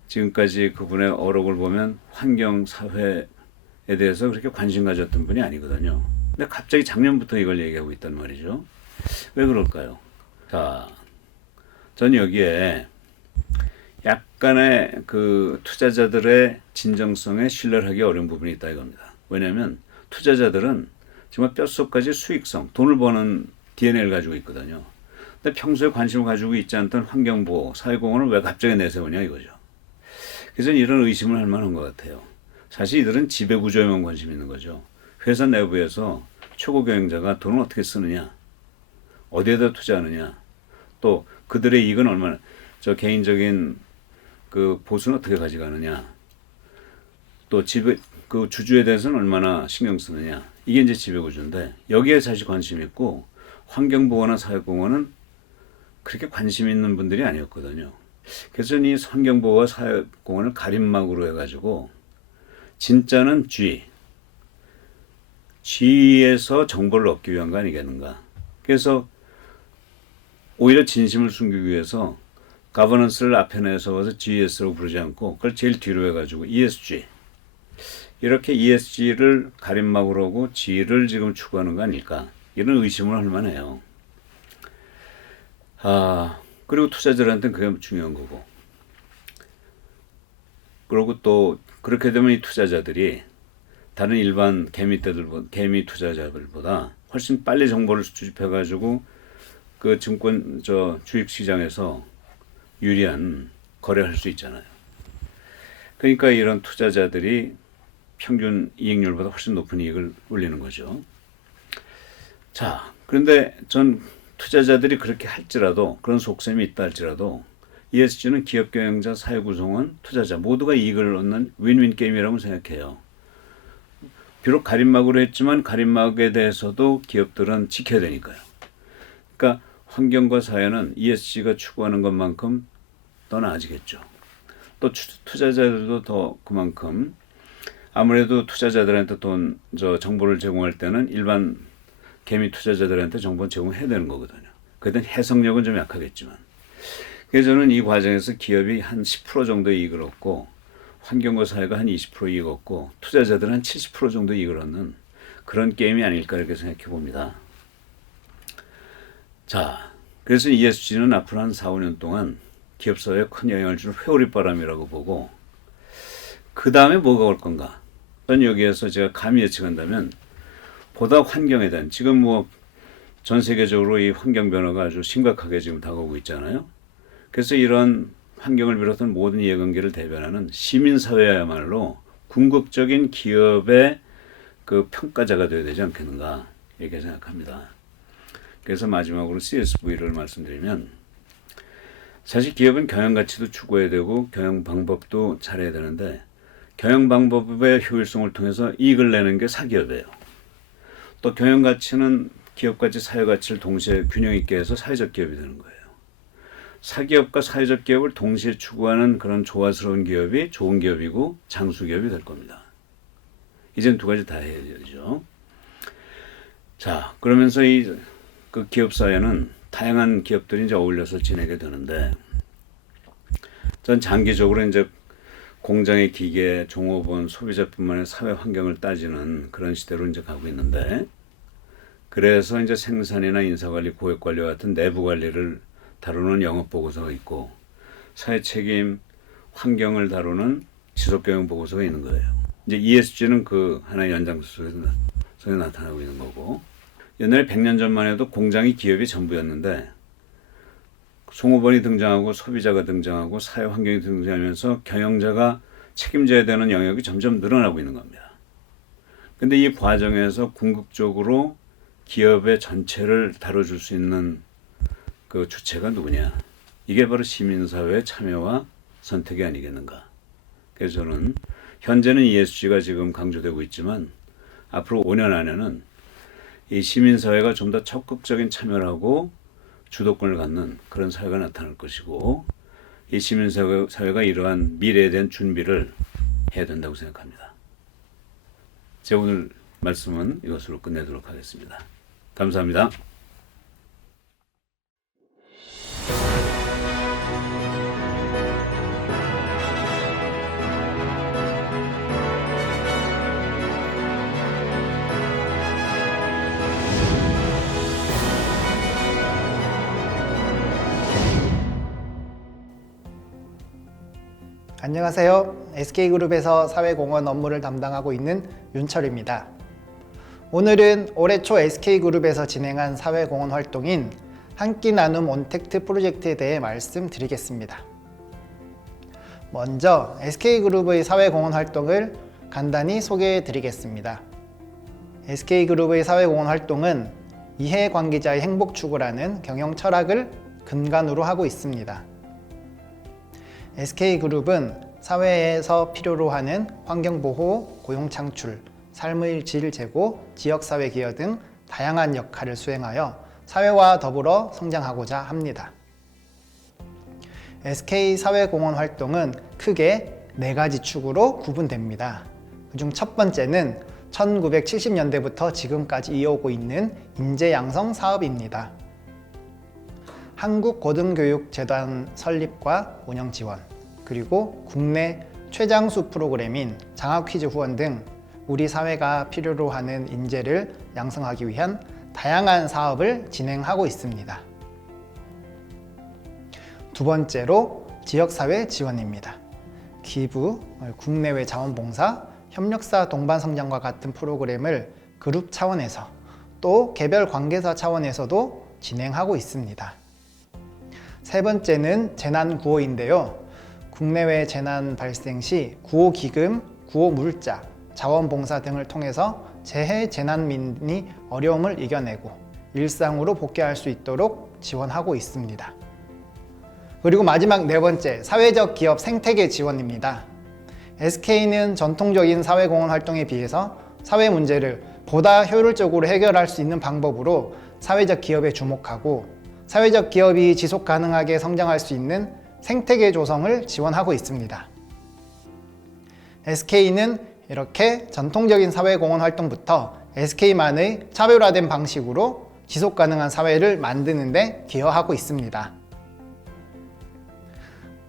지금까지 그분의 어록을 보면 환경, 사회에 대해서 그렇게 관심 가졌던 분이 아니거든요. 근데 갑자기 작년부터 이걸 얘기하고 있단 말이죠. 왜 그럴까요? 자, 전 여기에 약간의 그 투자자들의 진정성에 신뢰를 하기 어려운 부분이 있다 이겁니다. 왜냐하면 투자자들은 정말 뼛속까지 수익성, 돈을 버는 DNA를 가지고 있거든요. 근데 평소에 관심을 가지고 있지 않던 환경보호, 사회공헌을 왜 갑자기 내세우냐 이거죠. 그래서 이런 의심을 할 만한 것 같아요. 사실 이들은 지배구조에만 관심 있는 거죠. 회사 내부에서 최고 경영자가 돈을 어떻게 쓰느냐, 어디에다 투자하느냐, 또 그들의 이익은 얼마나, 저 개인적인 그 보수는 어떻게 가져가느냐, 또 그 주주에 대해서는 얼마나 신경 쓰느냐, 이게 이제 지배구조인데 여기에 사실 관심 있고 환경보호나 사회공헌은 그렇게 관심 있는 분들이 아니었거든요. 그래서 이 환경보호와 사회공헌을 가림막으로 해가지고 진짜는 G에서 정보를 얻기 위한 거 아니겠는가. 그래서 오히려 진심을 숨기기 위해서 가버넌스를 앞에 내서서 GS라고 부르지 않고 그걸 제일 뒤로 해가지고 ESG. 이렇게 ESG를 가림막으로 하고 G를 지금 추구하는 거 아닐까. 이런 의심을 할 만해요. 그리고 투자자들한테는 그게 중요한 거고. 그리고 또 그렇게 되면 이 투자자들이 다른 일반 개미 투자자들보다 훨씬 빨리 정보를 수집해가지고 그 증권 주식 시장에서 유리한 거래를 할 수 있잖아요. 그러니까 이런 투자자들이 평균 이익률보다 훨씬 높은 이익을 올리는 거죠. 자, 그런데 전 투자자들이 그렇게 할지라도, 그런 속셈이 있다 할지라도 ESG는 기업 경영자, 사회 구성원, 투자자 모두가 이익을 얻는 윈윈 게임이라고 생각해요. 비록 가림막으로 했지만 가림막에 대해서도 기업들은 지켜야 되니까요. 그러니까 환경과 사회는 ESG가 추구하는 것만큼 더 나아지겠죠. 또 투자자들도 더 그만큼, 아무래도 투자자들한테 정보를 제공할 때는 일반 개미 투자자들한테 정보 제공해야 되는 거거든요. 그땐 해석력은 좀 약하겠지만. 그래서 저는 이 과정에서 기업이 한 10% 정도 이익을 얻고 환경과 사회가 한 20% 이익 얻고 투자자들은 한 70% 정도 이익을 얻는 그런 게임이 아닐까 이렇게 생각해 봅니다. 자, 그래서 ESG는 앞으로 한 4, 5년 동안 기업 사회에 큰 영향을 주는 회오리바람이라고 보고, 그 다음에 뭐가 올 건가? 전 여기에서 제가 감히 예측한다면 보다 환경에 대한, 지금 뭐 전 세계적으로 이 환경 변화가 아주 심각하게 지금 다가오고 있잖아요. 그래서 이런 환경을 비롯한 모든 이해관계를 대변하는 시민사회야말로 궁극적인 기업의 그 평가자가 되어야 되지 않겠는가 이렇게 생각합니다. 그래서 마지막으로 CSV를 말씀드리면, 사실 기업은 경영 가치도 추구해야 되고 경영 방법도 잘해야 되는데, 경영 방법의 효율성을 통해서 이익을 내는 게 사기업이에요. 또 경영 가치는 기업 가치, 사회 가치를 동시에 균형 있게 해서 사회적 기업이 되는 거예요. 사기업과 사회적 기업을 동시에 추구하는 그런 조화스러운 기업이 좋은 기업이고 장수 기업이 될 겁니다. 이젠 두 가지 다 해야 되죠. 자, 그러면서 그 기업 사회는 다양한 기업들이 이제 어울려서 지내게 되는데, 전 장기적으로 이제 공장의 기계, 종업원, 소비자뿐만 아니라 사회 환경을 따지는 그런 시대로 이제 가고 있는데, 그래서 이제 생산이나 인사관리, 고객관리와 같은 내부 관리를 다루는 영업보고서가 있고, 사회 책임, 환경을 다루는 지속경영보고서가 있는 거예요. 이제 ESG는 그 하나의 연장선에 나타나고 있는 거고, 옛날에 100년 전만 해도 공장이 기업이 전부였는데, 종업원이 등장하고 소비자가 등장하고 사회 환경이 등장하면서 경영자가 책임져야 되는 영역이 점점 늘어나고 있는 겁니다. 근데 이 과정에서 궁극적으로 기업의 전체를 다뤄줄 수 있는 그 주체가 누구냐? 이게 바로 시민사회의 참여와 선택이 아니겠는가? 그래서 저는 현재는 ESG가 지금 강조되고 있지만 앞으로 5년 안에는 이 시민사회가 좀 더 적극적인 참여를 하고 주도권을 갖는 그런 사회가 나타날 것이고, 이 시민사회가 이러한 미래에 대한 준비를 해야 된다고 생각합니다. 제 오늘 말씀은 이것으로 끝내도록 하겠습니다. 감사합니다. 안녕하세요. SK그룹에서 사회공헌 업무를 담당하고 있는 윤철입니다. 오늘은 올해 초 SK그룹에서 진행한 사회공헌 활동인 한 끼 나눔 온택트 프로젝트에 대해 말씀드리겠습니다. 먼저 SK그룹의 사회공헌 활동을 간단히 소개해 드리겠습니다. SK그룹의 사회공헌 활동은 이해관계자의 행복 추구라는 경영 철학을 근간으로 하고 있습니다. SK그룹은 사회에서 필요로 하는 환경보호, 고용창출, 삶의 질 제고, 지역사회 기여 등 다양한 역할을 수행하여 사회와 더불어 성장하고자 합니다. SK 사회공헌 활동은 크게 4가지 축으로 구분됩니다. 그중 첫 번째는 1970년대부터 지금까지 이어오고 있는 인재양성 사업입니다. 한국고등교육재단 설립과 운영 지원, 그리고 국내 최장수 프로그램인 장학퀴즈 후원 등 우리 사회가 필요로 하는 인재를 양성하기 위한 다양한 사업을 진행하고 있습니다. 두 번째로 지역사회 지원입니다. 기부, 국내외 자원봉사, 협력사 동반성장과 같은 프로그램을 그룹 차원에서 또 개별 관계사 차원에서도 진행하고 있습니다. 세 번째는 재난구호인데요. 국내외 재난 발생 시 구호기금, 구호물자, 자원봉사 등을 통해서 재해 재난민이 어려움을 이겨내고 일상으로 복귀할 수 있도록 지원하고 있습니다. 그리고 마지막 네 번째, 사회적 기업 생태계 지원입니다. SK는 전통적인 사회공헌 활동에 비해서 사회 문제를 보다 효율적으로 해결할 수 있는 방법으로 사회적 기업에 주목하고 사회적 기업이 지속 가능하게 성장할 수 있는 생태계 조성을 지원하고 있습니다. SK는 이렇게 전통적인 사회공헌 활동부터 SK만의 차별화된 방식으로 지속 가능한 사회를 만드는 데 기여하고 있습니다.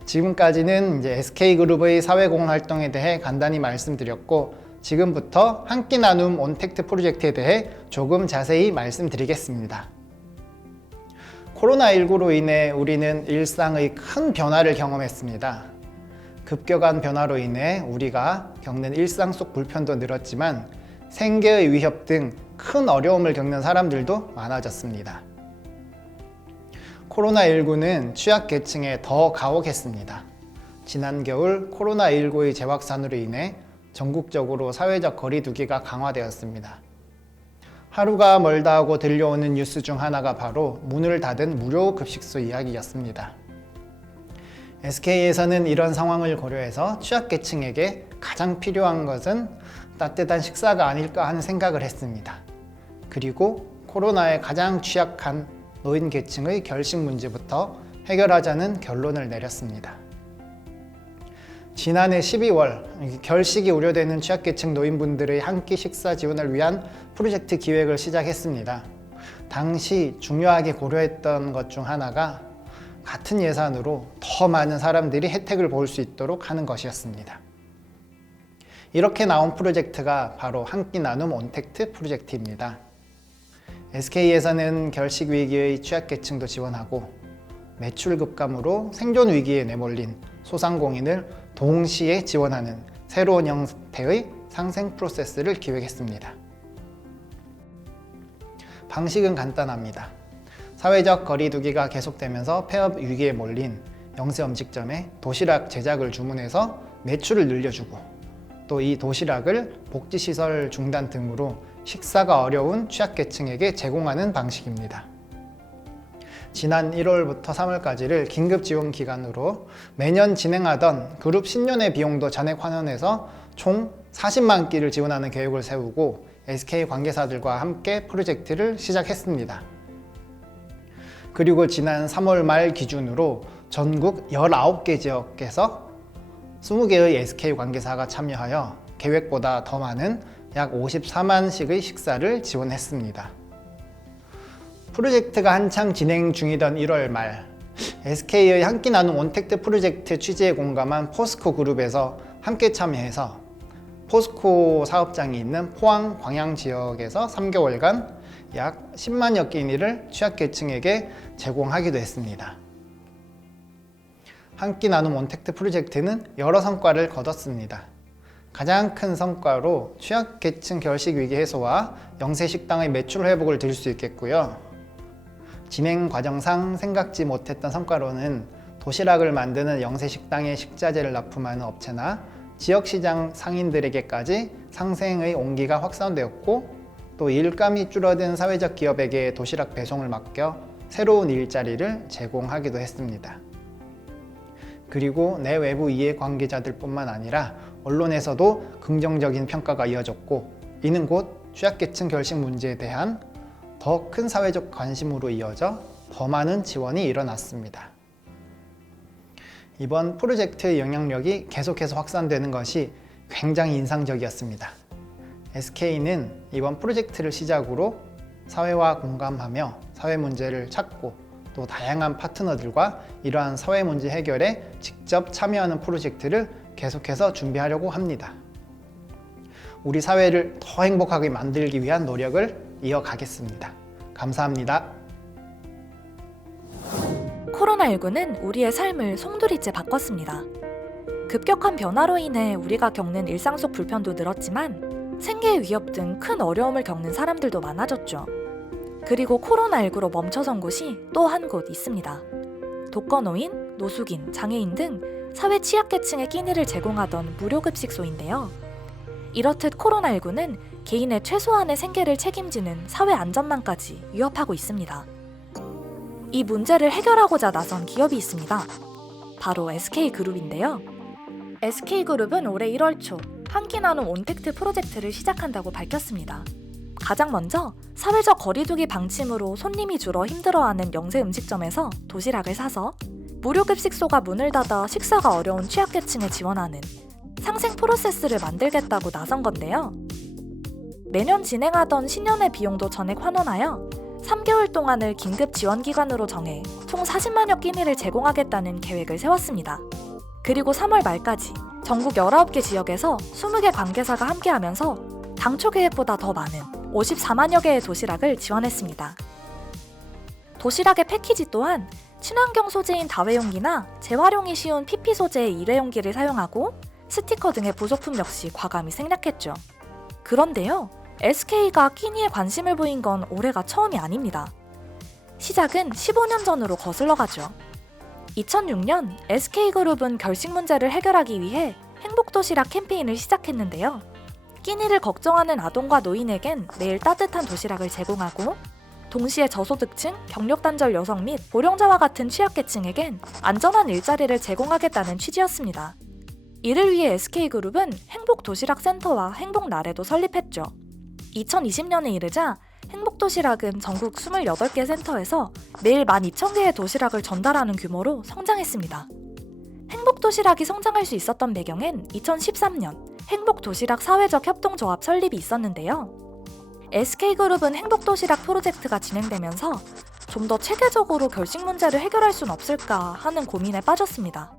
지금까지는 이제 SK그룹의 사회공헌 활동에 대해 간단히 말씀드렸고, 지금부터 한 끼 나눔 온택트 프로젝트에 대해 조금 자세히 말씀드리겠습니다. 코로나19로 인해 우리는 일상의 큰 변화를 경험했습니다. 급격한 변화로 인해 우리가 겪는 일상 속 불편도 늘었지만 생계의 위협 등 큰 어려움을 겪는 사람들도 많아졌습니다. 코로나19는 취약계층에 더 가혹했습니다. 지난 겨울 코로나19의 재확산으로 인해 전국적으로 사회적 거리두기가 강화되었습니다. 하루가 멀다 하고 들려오는 뉴스 중 하나가 바로 문을 닫은 무료 급식소 이야기였습니다. SK에서는 이런 상황을 고려해서 취약계층에게 가장 필요한 것은 따뜻한 식사가 아닐까 하는 생각을 했습니다. 그리고 코로나에 가장 취약한 노인 계층의 결식 문제부터 해결하자는 결론을 내렸습니다. 지난해 12월 결식이 우려되는 취약계층 노인분들의 한 끼 식사 지원을 위한 프로젝트 기획을 시작했습니다. 당시 중요하게 고려했던 것 중 하나가 같은 예산으로 더 많은 사람들이 혜택을 볼 수 있도록 하는 것이었습니다. 이렇게 나온 프로젝트가 바로 한 끼 나눔 온택트 프로젝트입니다. SK에서는 결식 위기의 취약계층도 지원하고 매출 급감으로 생존 위기에 내몰린 소상공인을 동시에 지원하는 새로운 형태의 상생 프로세스를 기획했습니다. 방식은 간단합니다. 사회적 거리두기가 계속되면서 폐업 위기에 몰린 영세음식점에 도시락 제작을 주문해서 매출을 늘려주고, 또 이 도시락을 복지시설 중단 등으로 식사가 어려운 취약계층에게 제공하는 방식입니다. 지난 1월부터 3월까지를 긴급지원 기간으로 매년 진행하던 그룹 신년회 비용도 잔액 환원해서 총 40만 끼를 지원하는 계획을 세우고 SK 관계사들과 함께 프로젝트를 시작했습니다. 그리고 지난 3월 말 기준으로 전국 19개 지역에서 20개의 SK 관계사가 참여하여 계획보다 더 많은 약 54만식의 식사를 지원했습니다. 프로젝트가 한창 진행 중이던 1월 말, SK의 한 끼 나눔 온택트 프로젝트 취지에 공감한 포스코 그룹에서 함께 참여해서 포스코 사업장이 있는 포항 광양 지역에서 3개월간 약 10만여 끼니를 취약계층에게 제공하기도 했습니다. 한 끼 나눔 온택트 프로젝트는 여러 성과를 거뒀습니다. 가장 큰 성과로 취약계층 결식 위기 해소와 영세식당의 매출 회복을 들 수 있겠고요. 진행 과정상 생각지 못했던 성과로는 도시락을 만드는 영세식당에 식자재를 납품하는 업체나 지역시장 상인들에게까지 상생의 온기가 확산되었고, 또 일감이 줄어든 사회적 기업에게 도시락 배송을 맡겨 새로운 일자리를 제공하기도 했습니다. 그리고 내외부 이해관계자들뿐만 아니라 언론에서도 긍정적인 평가가 이어졌고, 이는 곧 취약계층 결식 문제에 대한 더 큰 사회적 관심으로 이어져 더 많은 지원이 일어났습니다. 이번 프로젝트의 영향력이 계속해서 확산되는 것이 굉장히 인상적이었습니다. SK는 이번 프로젝트를 시작으로 사회와 공감하며 사회 문제를 찾고, 또 다양한 파트너들과 이러한 사회 문제 해결에 직접 참여하는 프로젝트를 계속해서 준비하려고 합니다. 우리 사회를 더 행복하게 만들기 위한 노력을 이어가겠습니다. 감사합니다. 코로나19는 우리의 삶을 송두리째 바꿨습니다. 급격한 변화로 인해 우리가 겪는 일상 속 불편도 늘었지만 생계의 위협 등 큰 어려움을 겪는 사람들도 많아졌죠. 그리고 코로나19로 멈춰선 곳이 또 한 곳 있습니다. 독거노인, 노숙인, 장애인 등 사회 취약계층의 끼니를 제공하던 무료급식소인데요. 이렇듯 코로나19는 개인의 최소한의 생계를 책임지는 사회 안전망까지 위협하고 있습니다. 이 문제를 해결하고자 나선 기업이 있습니다. 바로 SK그룹인데요. SK그룹은 올해 1월 초 한 끼 나눔 온택트 프로젝트를 시작한다고 밝혔습니다. 가장 먼저 사회적 거리두기 방침으로 손님이 줄어 힘들어하는 영세 음식점에서 도시락을 사서 무료급식소가 문을 닫아 식사가 어려운 취약계층에 지원하는 상생 프로세스를 만들겠다고 나선 건데요. 매년 진행하던 신년회 비용도 전액 환원하여 3개월 동안을 긴급 지원 기간으로 정해 총 40만여 끼니를 제공하겠다는 계획을 세웠습니다. 그리고 3월 말까지 전국 19개 지역에서 20개 관계사가 함께하면서 당초 계획보다 더 많은 54만여 개의 도시락을 지원했습니다. 도시락의 패키지 또한 친환경 소재인 다회용기나 재활용이 쉬운 PP 소재의 일회용기를 사용하고 스티커 등의 부속품 역시 과감히 생략했죠. 그런데요, SK가 끼니에 관심을 보인 건 올해가 처음이 아닙니다. 시작은 15년 전으로 거슬러 가죠. 2006년 SK그룹은 결식 문제를 해결하기 위해 행복도시락 캠페인을 시작했는데요. 끼니를 걱정하는 아동과 노인에겐 매일 따뜻한 도시락을 제공하고 동시에 저소득층, 경력단절 여성 및 고령자와 같은 취약계층에겐 안전한 일자리를 제공하겠다는 취지였습니다. 이를 위해 SK그룹은 행복도시락센터와 행복나래도 설립했죠. 2020년에 이르자 행복도시락은 전국 28개 센터에서 매일 12,000개의 도시락을 전달하는 규모로 성장했습니다. 행복도시락이 성장할 수 있었던 배경엔 2013년 행복도시락 사회적 협동조합 설립이 있었는데요. SK그룹은 행복도시락 프로젝트가 진행되면서 좀 더 체계적으로 결식 문제를 해결할 순 없을까 하는 고민에 빠졌습니다.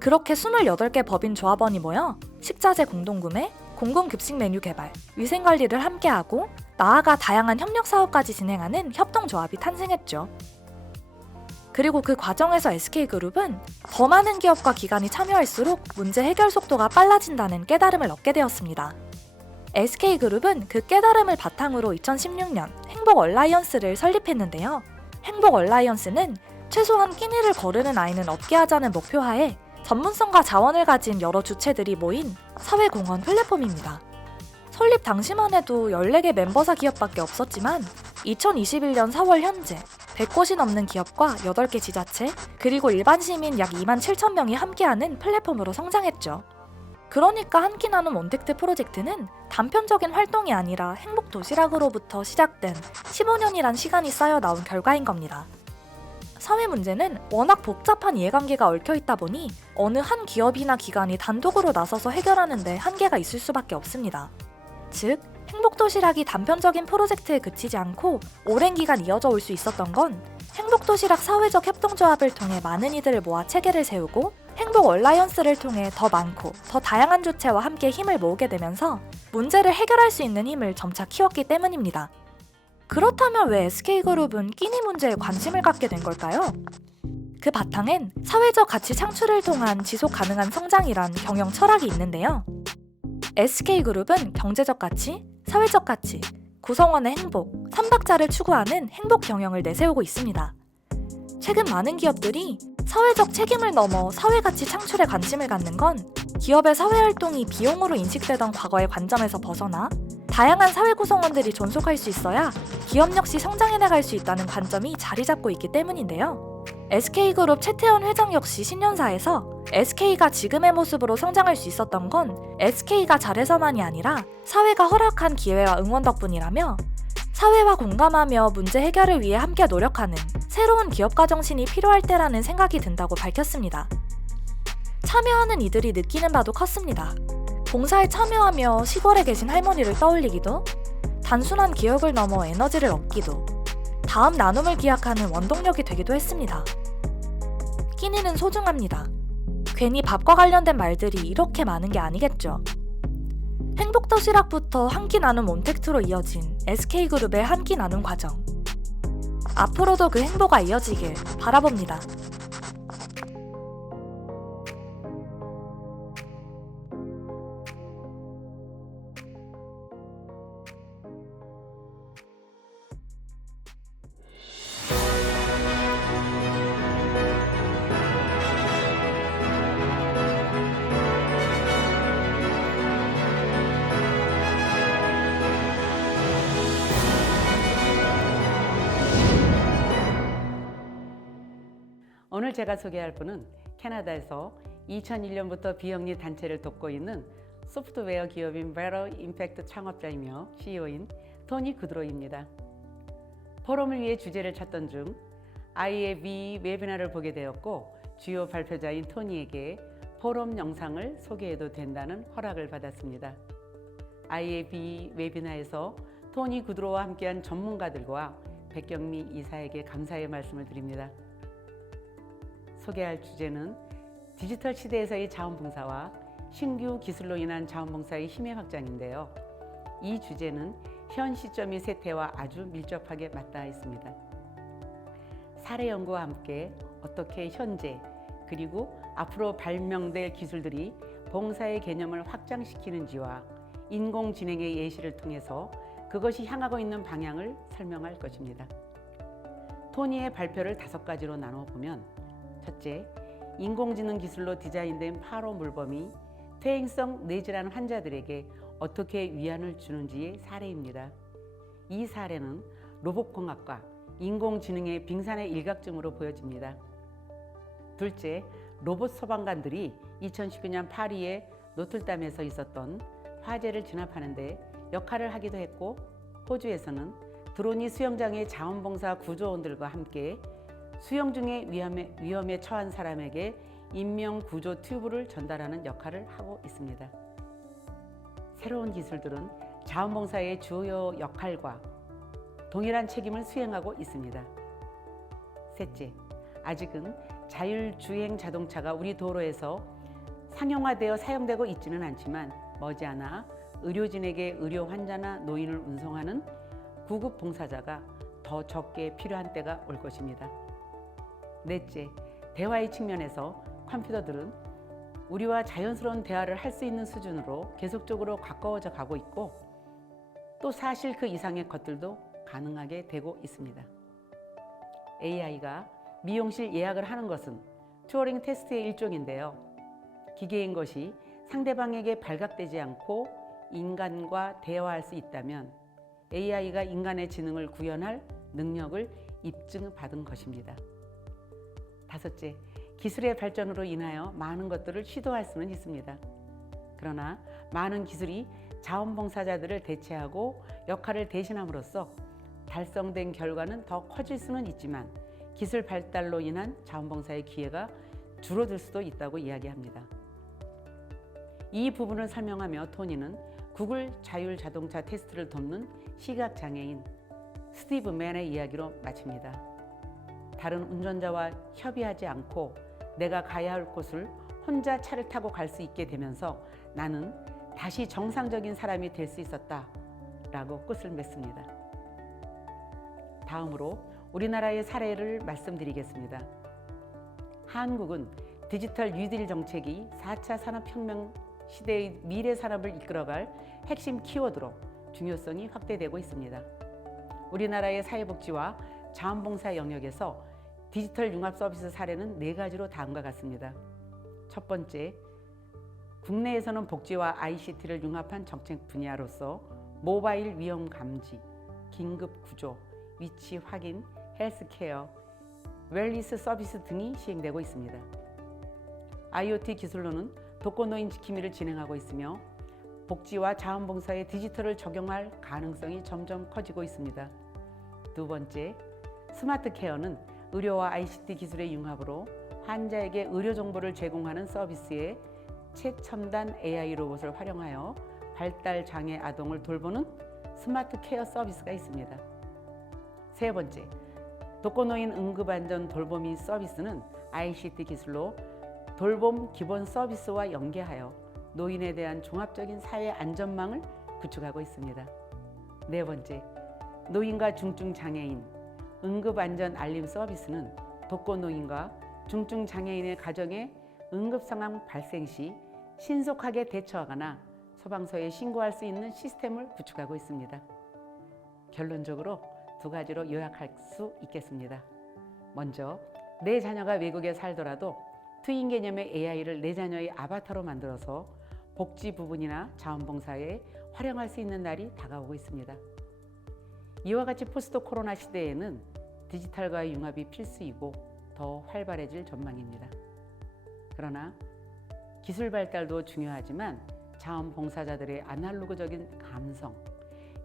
그렇게 28개 법인 조합원이 모여 식자재 공동구매, 공공급식 메뉴 개발, 위생관리를 함께하고 나아가 다양한 협력사업까지 진행하는 협동조합이 탄생했죠. 그리고 그 과정에서 SK그룹은 더 많은 기업과 기관이 참여할수록 문제 해결 속도가 빨라진다는 깨달음을 얻게 되었습니다. SK그룹은 그 깨달음을 바탕으로 2016년 행복얼라이언스를 설립했는데요. 행복얼라이언스는 최소한 끼니를 거르는 아이는 없게 하자는 목표하에 전문성과 자원을 가진 여러 주체들이 모인 사회공헌 플랫폼입니다. 설립 당시만 해도 14개 멤버사 기업밖에 없었지만 2021년 4월 현재 100곳이 넘는 기업과 8개 지자체, 그리고 일반 시민 약 2만 7천 명이 함께하는 플랫폼으로 성장했죠. 그러니까 한 끼 나눔 온택트 프로젝트는 단편적인 활동이 아니라 행복도시락으로부터 시작된 15년이란 시간이 쌓여 나온 결과인 겁니다. 사회 문제는 워낙 복잡한 이해관계가 얽혀있다 보니 어느 한 기업이나 기관이 단독으로 나서서 해결하는 데 한계가 있을 수밖에 없습니다. 즉, 행복도시락이 단편적인 프로젝트에 그치지 않고 오랜 기간 이어져 올 수 있었던 건 행복도시락 사회적 협동조합을 통해 많은 이들을 모아 체계를 세우고 행복얼라이언스를 통해 더 많고 더 다양한 주체와 함께 힘을 모으게 되면서 문제를 해결할 수 있는 힘을 점차 키웠기 때문입니다. 그렇다면 왜 SK그룹은 끼니 문제에 관심을 갖게 된 걸까요? 그 바탕엔 사회적 가치 창출을 통한 지속 가능한 성장이란 경영 철학이 있는데요. SK그룹은 경제적 가치, 사회적 가치, 구성원의 행복, 3박자를 추구하는 행복 경영을 내세우고 있습니다. 최근 많은 기업들이 사회적 책임을 넘어 사회 가치 창출에 관심을 갖는 건 기업의 사회활동이 비용으로 인식되던 과거의 관점에서 벗어나 다양한 사회 구성원들이 존속할 수 있어야 기업 역시 성장해 나갈 수 있다는 관점이 자리 잡고 있기 때문인데요. SK그룹 최태원 회장 역시 신년사에서 SK가 지금의 모습으로 성장할 수 있었던 건 SK가 잘해서만이 아니라 사회가 허락한 기회와 응원 덕분이라며 사회와 공감하며 문제 해결을 위해 함께 노력하는 새로운 기업가 정신이 필요할 때라는 생각이 든다고 밝혔습니다. 참여하는 이들이 느끼는 바도 컸습니다. 봉사에 참여하며 시골에 계신 할머니를 떠올리기도, 단순한 기억을 넘어 에너지를 얻기도, 다음 나눔을 기약하는 원동력이 되기도 했습니다. 끼니는 소중합니다. 괜히 밥과 관련된 말들이 이렇게 많은 게 아니겠죠. 행복도시락부터 한 끼 나눔 온택트로 이어진 SK그룹의 한 끼 나눔 과정. 앞으로도 그 행보가 이어지길 바라봅니다. 오늘 제가 소개할 분은 캐나다에서 2001년부터 비영리 단체를 돕고 있는 소프트웨어 기업인 베러 임팩트 창업자이며 CEO인 토니 구드로이입니다. 포럼을 위해 주제를 찾던 중 아이의 위 웨비나를 보게 되었고 주요 발표자인 토니에게 포럼 영상을 소개해도 된다는 허락을 받았습니다. 아이의 비 웨비나에서 토니 구드로와 함께한 전문가들과 백경미 이사에게 감사의 말씀을 드립니다. 소개할 주제는 디지털 시대에서의 자원봉사와 신규 기술로 인한 자원봉사의 힘의 확장인데요. 이 주제는 현 시점의 세태와 아주 밀접하게 맞닿아 있습니다. 사례 연구와 함께 어떻게 현재 그리고 앞으로 발명될 기술들이 봉사의 개념을 확장시키는지와 인공지능의 예시를 통해서 그것이 향하고 있는 방향을 설명할 것입니다. 토니의 발표를 5가지로 나눠보면 첫째, 인공지능 기술로 디자인된 파로 물범이 퇴행성 뇌질환 환자들에게 어떻게 위안을 주는지의 사례입니다. 이 사례는 로봇공학과 인공지능의 빙산의 일각점으로 보여집니다. 둘째, 로봇 소방관들이 2019년 파리의 노틀담에서 있었던 화재를 진압하는 데 역할을 하기도 했고, 호주에서는 드론이 수영장의 자원봉사 구조원들과 함께 수영 중에 위험에 처한 사람에게 인명구조 튜브를 전달하는 역할을 하고 있습니다. 새로운 기술들은 자원봉사의 주요 역할과 동일한 책임을 수행하고 있습니다. 셋째, 아직은 자율주행 자동차가 우리 도로에서 상용화되어 사용되고 있지는 않지만 머지않아 의료진에게 의료 환자나 노인을 운송하는 구급 봉사자가 더 적게 필요한 때가 올 것입니다. 넷째, 대화의 측면에서 컴퓨터들은 우리와 자연스러운 대화를 할 수 있는 수준으로 계속적으로 가까워져 가고 있고, 또 사실 그 이상의 것들도 가능하게 되고 있습니다. AI가 미용실 예약을 하는 것은 튜어링 테스트의 일종인데요. 기계인 것이 상대방에게 발각되지 않고 인간과 대화할 수 있다면 AI가 인간의 지능을 구현할 능력을 입증받은 것입니다. 다섯째, 기술의 발전으로 인하여 많은 것들을 시도할 수는 있습니다. 그러나 많은 기술이 자원봉사자들을 대체하고 역할을 대신함으로써 달성된 결과는 더 커질 수는 있지만 기술 발달로 인한 자원봉사의 기회가 줄어들 수도 있다고 이야기합니다. 이 부분을 설명하며 토니는 구글 자율자동차 테스트를 돕는 시각장애인 스티브 맨의 이야기로 마칩니다. 다른 운전자와 협의하지 않고 내가 가야 할 곳을 혼자 차를 타고 갈 수 있게 되면서 나는 다시 정상적인 사람이 될 수 있었다 라고 끝을 맺습니다. 다음으로 우리나라의 사례를 말씀드리겠습니다. 한국은 디지털 뉴딜 정책이 4차 산업혁명 시대의 미래 산업을 이끌어갈 핵심 키워드로 중요성이 확대되고 있습니다. 우리나라의 사회복지와 자원봉사 영역에서 디지털 융합 서비스 사례는 4가지로 다음과 같습니다. 첫 번째, 국내에서는 복지와 ICT를 융합한 정책 분야로서 모바일 위험 감지, 긴급 구조, 위치 확인, 헬스케어, 웰니스 서비스 등이 시행되고 있습니다. IoT 기술로는 독거노인 지킴이를 진행하고 있으며 복지와 자원봉사에 디지털을 적용할 가능성이 점점 커지고 있습니다. 두 번째, 스마트 케어는 의료와 ICT 기술의 융합으로 환자에게 의료 정보를 제공하는 서비스에 최첨단 AI 로봇을 활용하여 발달 장애 아동을 돌보는 스마트 케어 서비스가 있습니다. 세 번째, 독거노인 응급안전 돌보미 서비스는 ICT 기술로 돌봄 기본 서비스와 연계하여 노인에 대한 종합적인 사회 안전망을 구축하고 있습니다. 네 번째, 노인과 중증 장애인 응급안전 알림 서비스는 독거노인과 중증 장애인의 가정에 응급 상황 발생 시 신속하게 대처하거나 소방서에 신고할 수 있는 시스템을 구축하고 있습니다. 결론적으로 2가지로 요약할 수 있겠습니다. 먼저, 내 자녀가 외국에 살더라도 트윈 개념의 AI를 내 자녀의 아바타로 만들어서 복지 부분이나 자원봉사에 활용할 수 있는 날이 다가오고 있습니다. 이와 같이 포스트 코로나 시대에는 디지털과의 융합이 필수이고 더 활발해질 전망입니다. 그러나 기술 발달도 중요하지만 자원봉사자들의 아날로그적인 감성,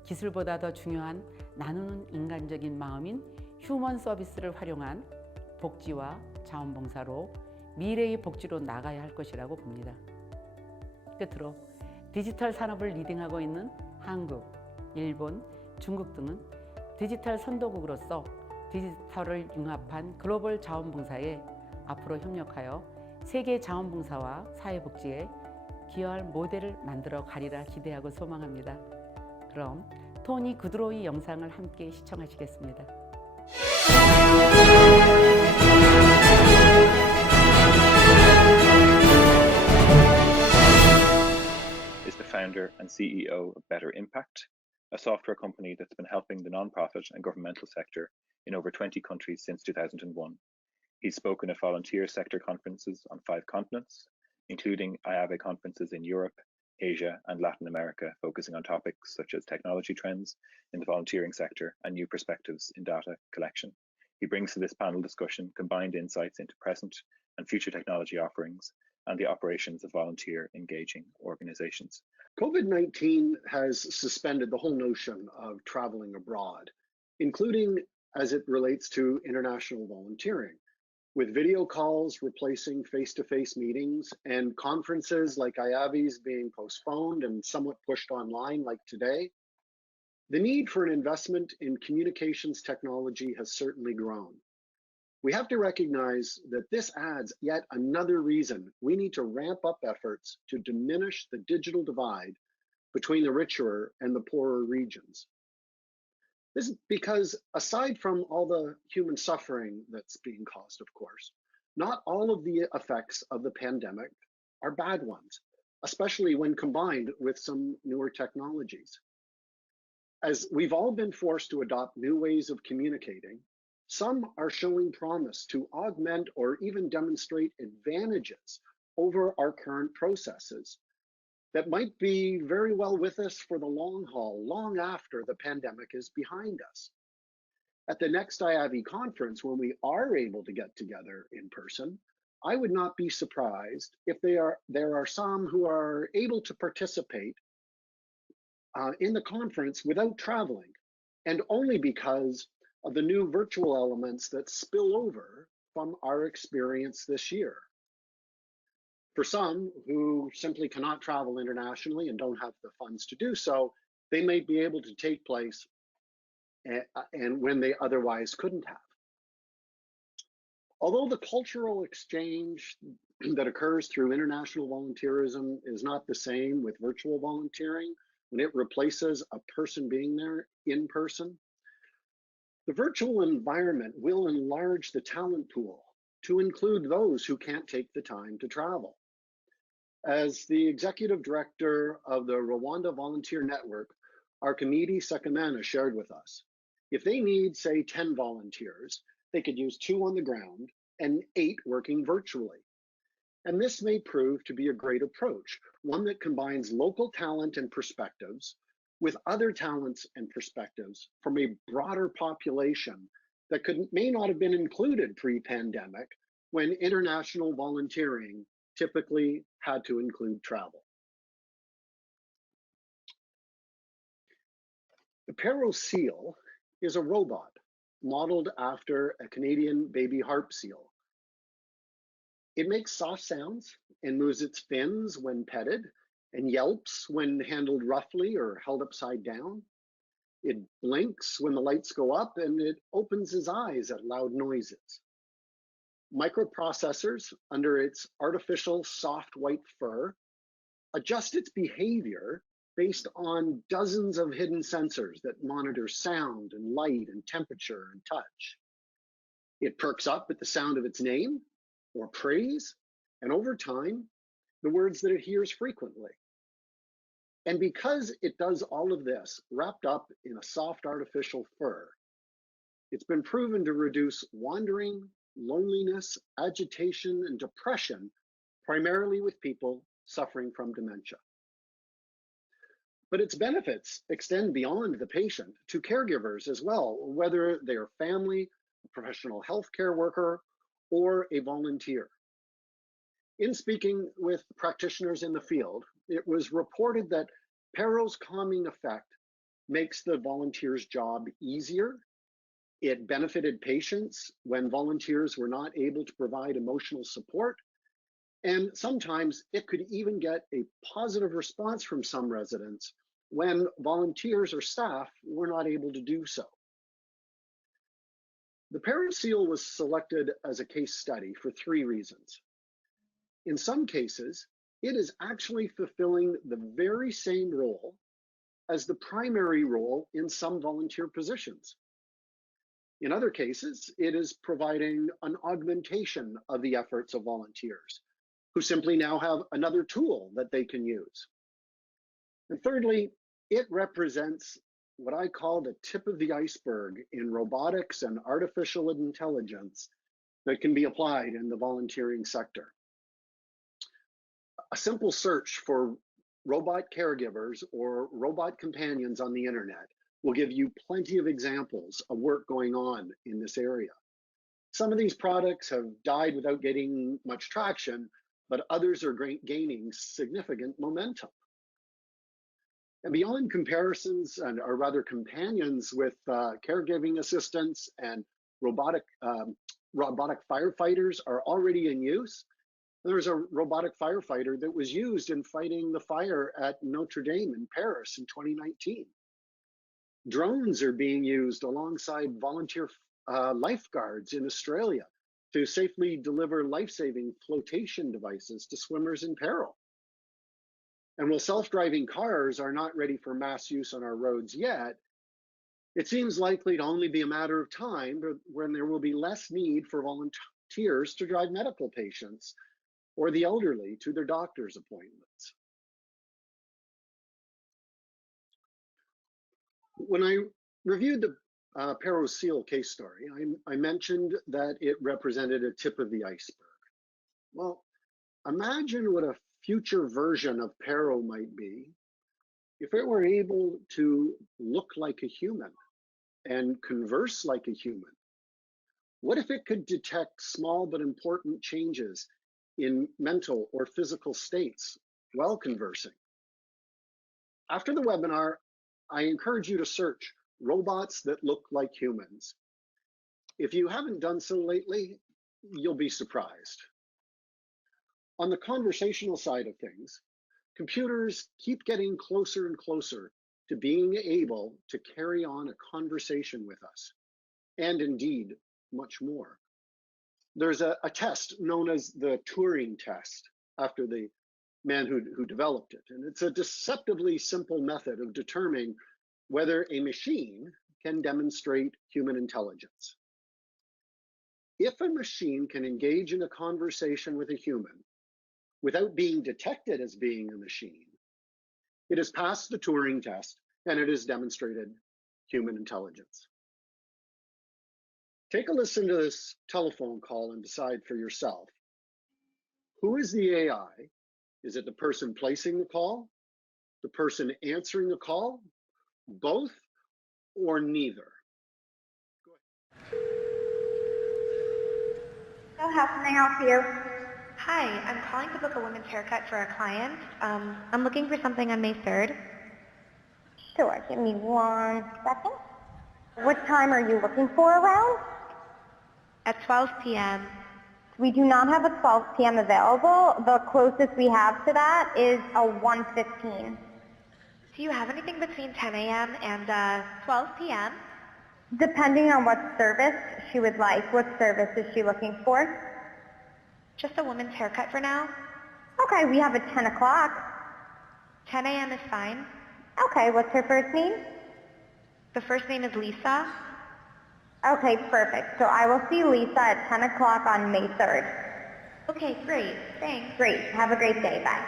기술보다 더 중요한 나누는 인간적인 마음인 휴먼 서비스를 활용한 복지와 자원봉사로 미래의 복지로 나가야 할 것이라고 봅니다. 끝으로 디지털 산업을 리딩하고 있는 한국, 일본, 중국 등은 디지털 선도국으로서 디지털을 융합한 글로벌 자원봉사에 앞으로 협력하여 세계 자원봉사와 사회복지에 기여할 모델을 만들어 가리라 기대하고 소망합니다. 그럼 토니 구드로이 영상을 함께 시청하시겠습니다. Is the founder and CEO of Better Impact, a software company that's been helping the nonprofit and governmental sector in over 20 countries since 2001. He's spoken at volunteer sector conferences on 5 continents, including IAVE conferences in Europe, Asia, and Latin America, focusing on topics such as technology trends in the volunteering sector and new perspectives in data collection. He brings to this panel discussion combined insights into present and future technology offerings and the operations of volunteer engaging organizations. COVID-19 has suspended the whole notion of traveling abroad, including as it relates to international volunteering, with video calls replacing face-to-face meetings and conferences like IAVE's being postponed and somewhat pushed online like today. The need for an investment in communications technology has certainly grown. We have to recognize that this adds yet another reason we need to ramp up efforts to diminish the digital divide between the richer and the poorer regions. This is because aside from all the human suffering that's being caused, of course, not all of the effects of the pandemic are bad ones, especially when combined with some newer technologies. As we've all been forced to adopt new ways of communicating, some are showing promise to augment or even demonstrate advantages over our current processes that might be very well with us for the long haul, long after the pandemic is behind us. At the next IAVE conference, when we are able to get together in person, I would not be surprised if there are some who are able to participate in the conference without traveling, and only because of the new virtual elements that spill over from our experience this year. For some who simply cannot travel internationally and don't have the funds to do so, they may be able to take place and when they otherwise couldn't have. Although the cultural exchange that occurs through international volunteerism is not the same with virtual volunteering, when it replaces a person being there in person, the virtual environment will enlarge the talent pool to include those who can't take the time to travel. As the executive director of the Rwanda Volunteer Network, Archimede Sekamana shared with us, if they need, say, 10 volunteers, they could use 2 on the ground and 8 working virtually. And this may prove to be a great approach, one that combines local talent and perspectives with other talents and perspectives from a broader population that may not have been included pre-pandemic when international volunteering typically had to include travel. The Perro seal is a robot modeled after a Canadian baby harp seal. It makes soft sounds and moves its fins when petted and yelps when handled roughly or held upside down. It blinks when the lights go up and it opens its eyes at loud noises. Microprocessors under its artificial soft white fur adjust its behavior based on dozens of hidden sensors that monitor sound and light and temperature and touch. It perks up at the sound of its name or praise, and over time, the words that it hears frequently. And because it does all of this wrapped up in a soft artificial fur, it's been proven to reduce wandering, loneliness, agitation, and depression, primarily with people suffering from dementia. But its benefits extend beyond the patient to caregivers as well, whether they are family, a professional healthcare worker, or a volunteer. In speaking with practitioners in the field, it was reported that Pero's calming effect makes the volunteer's job easier. It benefited patients when volunteers were not able to provide emotional support. And sometimes it could even get a positive response from some residents when volunteers or staff were not able to do so. The Pero Seal was selected as a case study for 3 reasons. In some cases, it is actually fulfilling the very same role as the primary role in some volunteer positions. In other cases, it is providing an augmentation of the efforts of volunteers who simply now have another tool that they can use. And thirdly, it represents what I call the tip of the iceberg in robotics and artificial intelligence that can be applied in the volunteering sector. A simple search for robot caregivers or robot companions on the internet will give you plenty of examples of work going on in this area. Some of these products have died without getting much traction, but others are gaining significant momentum. And beyond comparisons, or rather companions with caregiving assistants and robotic firefighters are already in use. There's a robotic firefighter that was used in fighting the fire at Notre Dame in Paris in 2019. Drones are being used alongside volunteer lifeguards in Australia to safely deliver life-saving flotation devices to swimmers in peril. And while self-driving cars are not ready for mass use on our roads yet, it seems likely to only be a matter of time when there will be less need for volunteers to drive medical patients or the elderly to their doctor's appointments. When I reviewed the Pero Seal case story, I mentioned that it represented a tip of the iceberg. Well, imagine what a future version of Pero might be if it were able to look like a human and converse like a human. What if it could detect small but important changes in mental or physical states while conversing? After the webinar, I encourage you to search robots that look like humans. If you haven't done so lately, you'll be surprised. On the conversational side of things, computers keep getting closer and closer to being able to carry on a conversation with us, and indeed, much more. There's a test known as the Turing test after the man who developed it. And it's a deceptively simple method of determining whether a machine can demonstrate human intelligence. If a machine can engage in a conversation with a human without being detected as being a machine, it has passed the Turing test and it has demonstrated human intelligence. Take a listen to this telephone call and decide for yourself. Who is the AI? Is it the person placing the call, the person answering the call, both, or neither? So how can I help you? Hi, I'm calling to book a women's haircut for a client. I'm looking for something on May 3rd. Sure, give me 1 second. What time are you looking for around? At 12 p.m. We do not have a 12 p.m. available. The closest we have to that is a 1:15. Do you have anything between 10 a.m. and 12 p.m.? Depending on what service she would like. What service is she looking for? Just a woman's haircut for now. Okay, we have a 10 o'clock. 10 a.m. is fine. Okay, what's her first name? The first name is Lisa. Okay, perfect. So I will see Lisa at 10 o'clock on May 3rd. Okay, great. Thanks. Great. Have a great day. Bye.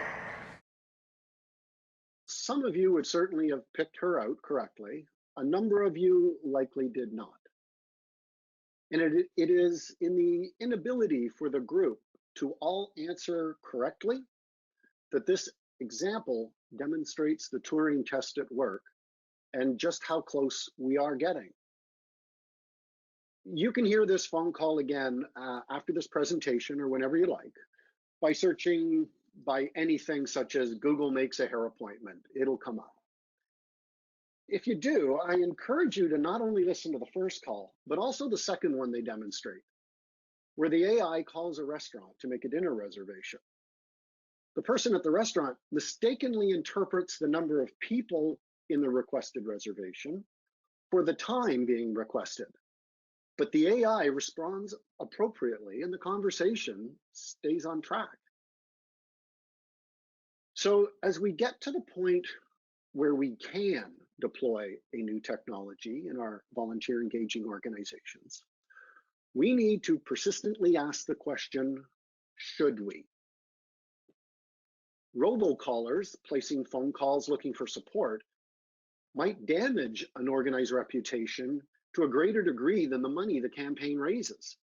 Some of you would certainly have picked her out correctly. A number of you likely did not. And it is in the inability for the group to all answer correctly that this example demonstrates the Turing test at work and just how close we are getting. You can hear this phone call again after this presentation or whenever you like by searching by anything such as Google makes a hair appointment. It'll come up. If you do, I encourage you to not only listen to the first call, but also the second one they demonstrate, where the AI calls a restaurant to make a dinner reservation. The person at the restaurant mistakenly interprets the number of people in the requested reservation for the time being requested. But the AI responds appropriately and the conversation stays on track. So as we get to the point where we can deploy a new technology in our volunteer engaging organizations, we need to persistently ask the question, should we? Robocallers placing phone calls looking for support might damage an organized reputation to a greater degree than the money the campaign raises.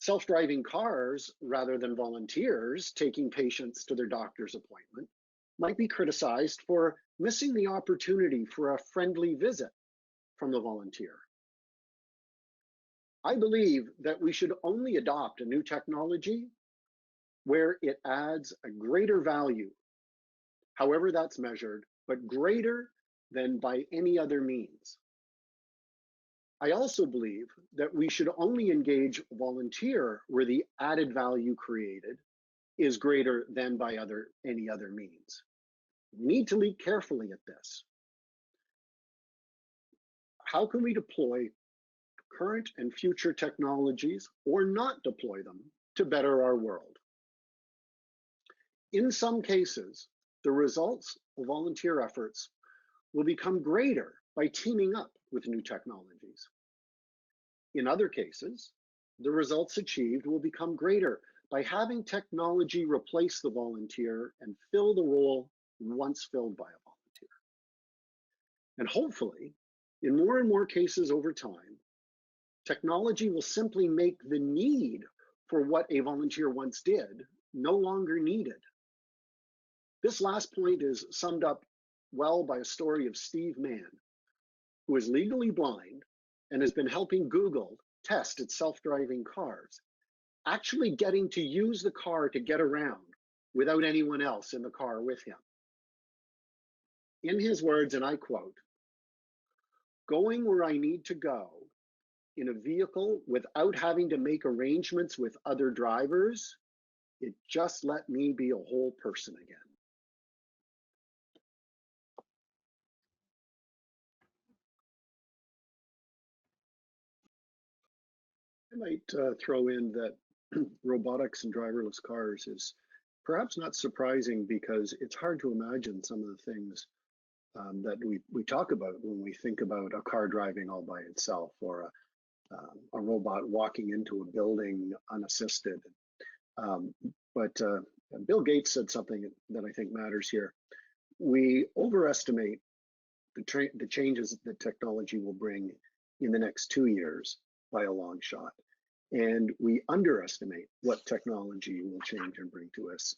Self-driving cars, rather than volunteers taking patients to their doctor's appointment, might be criticized for missing the opportunity for a friendly visit from the volunteer. I believe that we should only adopt a new technology where it adds a greater value, however that's measured, but greater than by any other means. I also believe that we should only engage volunteer where the added value created is greater than by any other means. We need to look carefully at this. How can we deploy current and future technologies or not deploy them to better our world? In some cases, the results of volunteer efforts will become greater by teaming up with new technologies. In other cases, the results achieved will become greater by having technology replace the volunteer and fill the role once filled by a volunteer. And hopefully, in more and more cases over time, technology will simply make the need for what a volunteer once did no longer needed. This last point is summed up well by a story of Steve Mann, who is legally blind and has been helping Google test its self-driving cars, actually getting to use the car to get around without anyone else in the car with him. In his words, and I quote, "Going where I need to go in a vehicle without having to make arrangements with other drivers, it just let me be a whole person again." I might throw in that robotics and driverless cars is perhaps not surprising because it's hard to imagine some of the things that we talk about when we think about a car driving all by itself or a robot walking into a building unassisted. But Bill Gates said something that I think matters here. We overestimate the changes that technology will bring in the next 2 years by a long shot. And we underestimate what technology will change and bring to us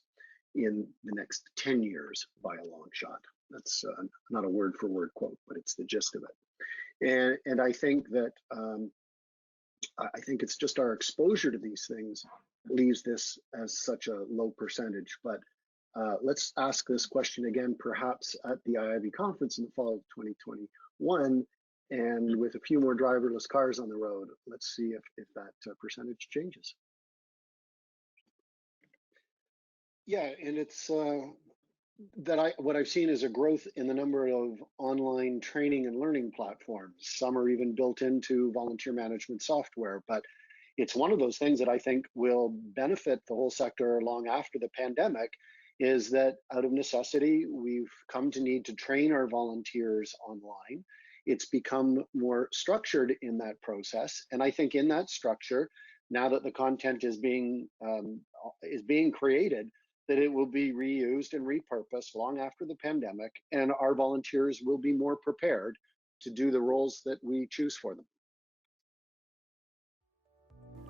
in the next 10 years by a long shot. That's not a word for word quote, but it's the gist of it. And I think that I think it's just our exposure to these things leaves this as such a low percentage. But let's ask this question again, perhaps at the IIB conference in the fall of 2021. And with a few more driverless cars on the road, let's see if that percentage changes. Yeah, and it's what I've seen is a growth in the number of online training and learning platforms. Some are even built into volunteer management software, but it's one of those things that I think will benefit the whole sector long after the pandemic, is that out of necessity, we've come to need to train our volunteers online. It's become more structured in that process. And I think in that structure, now that the content is being created, that it will be reused and repurposed long after the pandemic, and our volunteers will be more prepared to do the roles that we choose for them.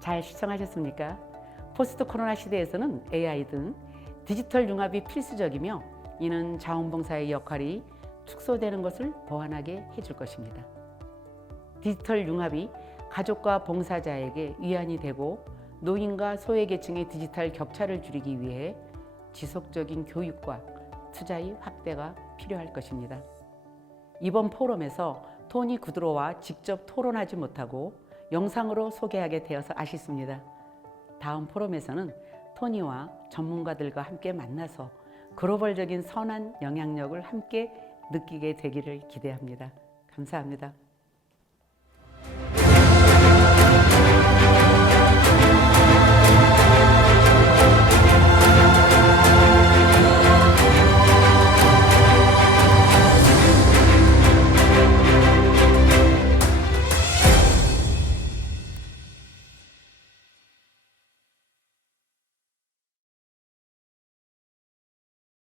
잘 시청하셨습니까? 포스트 코로나 시대에서는 AI 등 디지털 융합이 필수적이며 이는 자원봉사의 역할이 축소되는 것을 보완하게 해줄 것입니다. 디지털 융합이 가족과 봉사자에게 위안이 되고 노인과 소외계층의 디지털 격차를 줄이기 위해 지속적인 교육과 투자의 확대가 필요할 것입니다. 이번 포럼에서 토니 구드로와 직접 토론하지 못하고 영상으로 소개하게 되어서 아쉽습니다. 다음 포럼에서는 토니와 전문가들과 함께 만나서 글로벌적인 선한 영향력을 함께 느끼게 되기를 기대합니다. 감사합니다.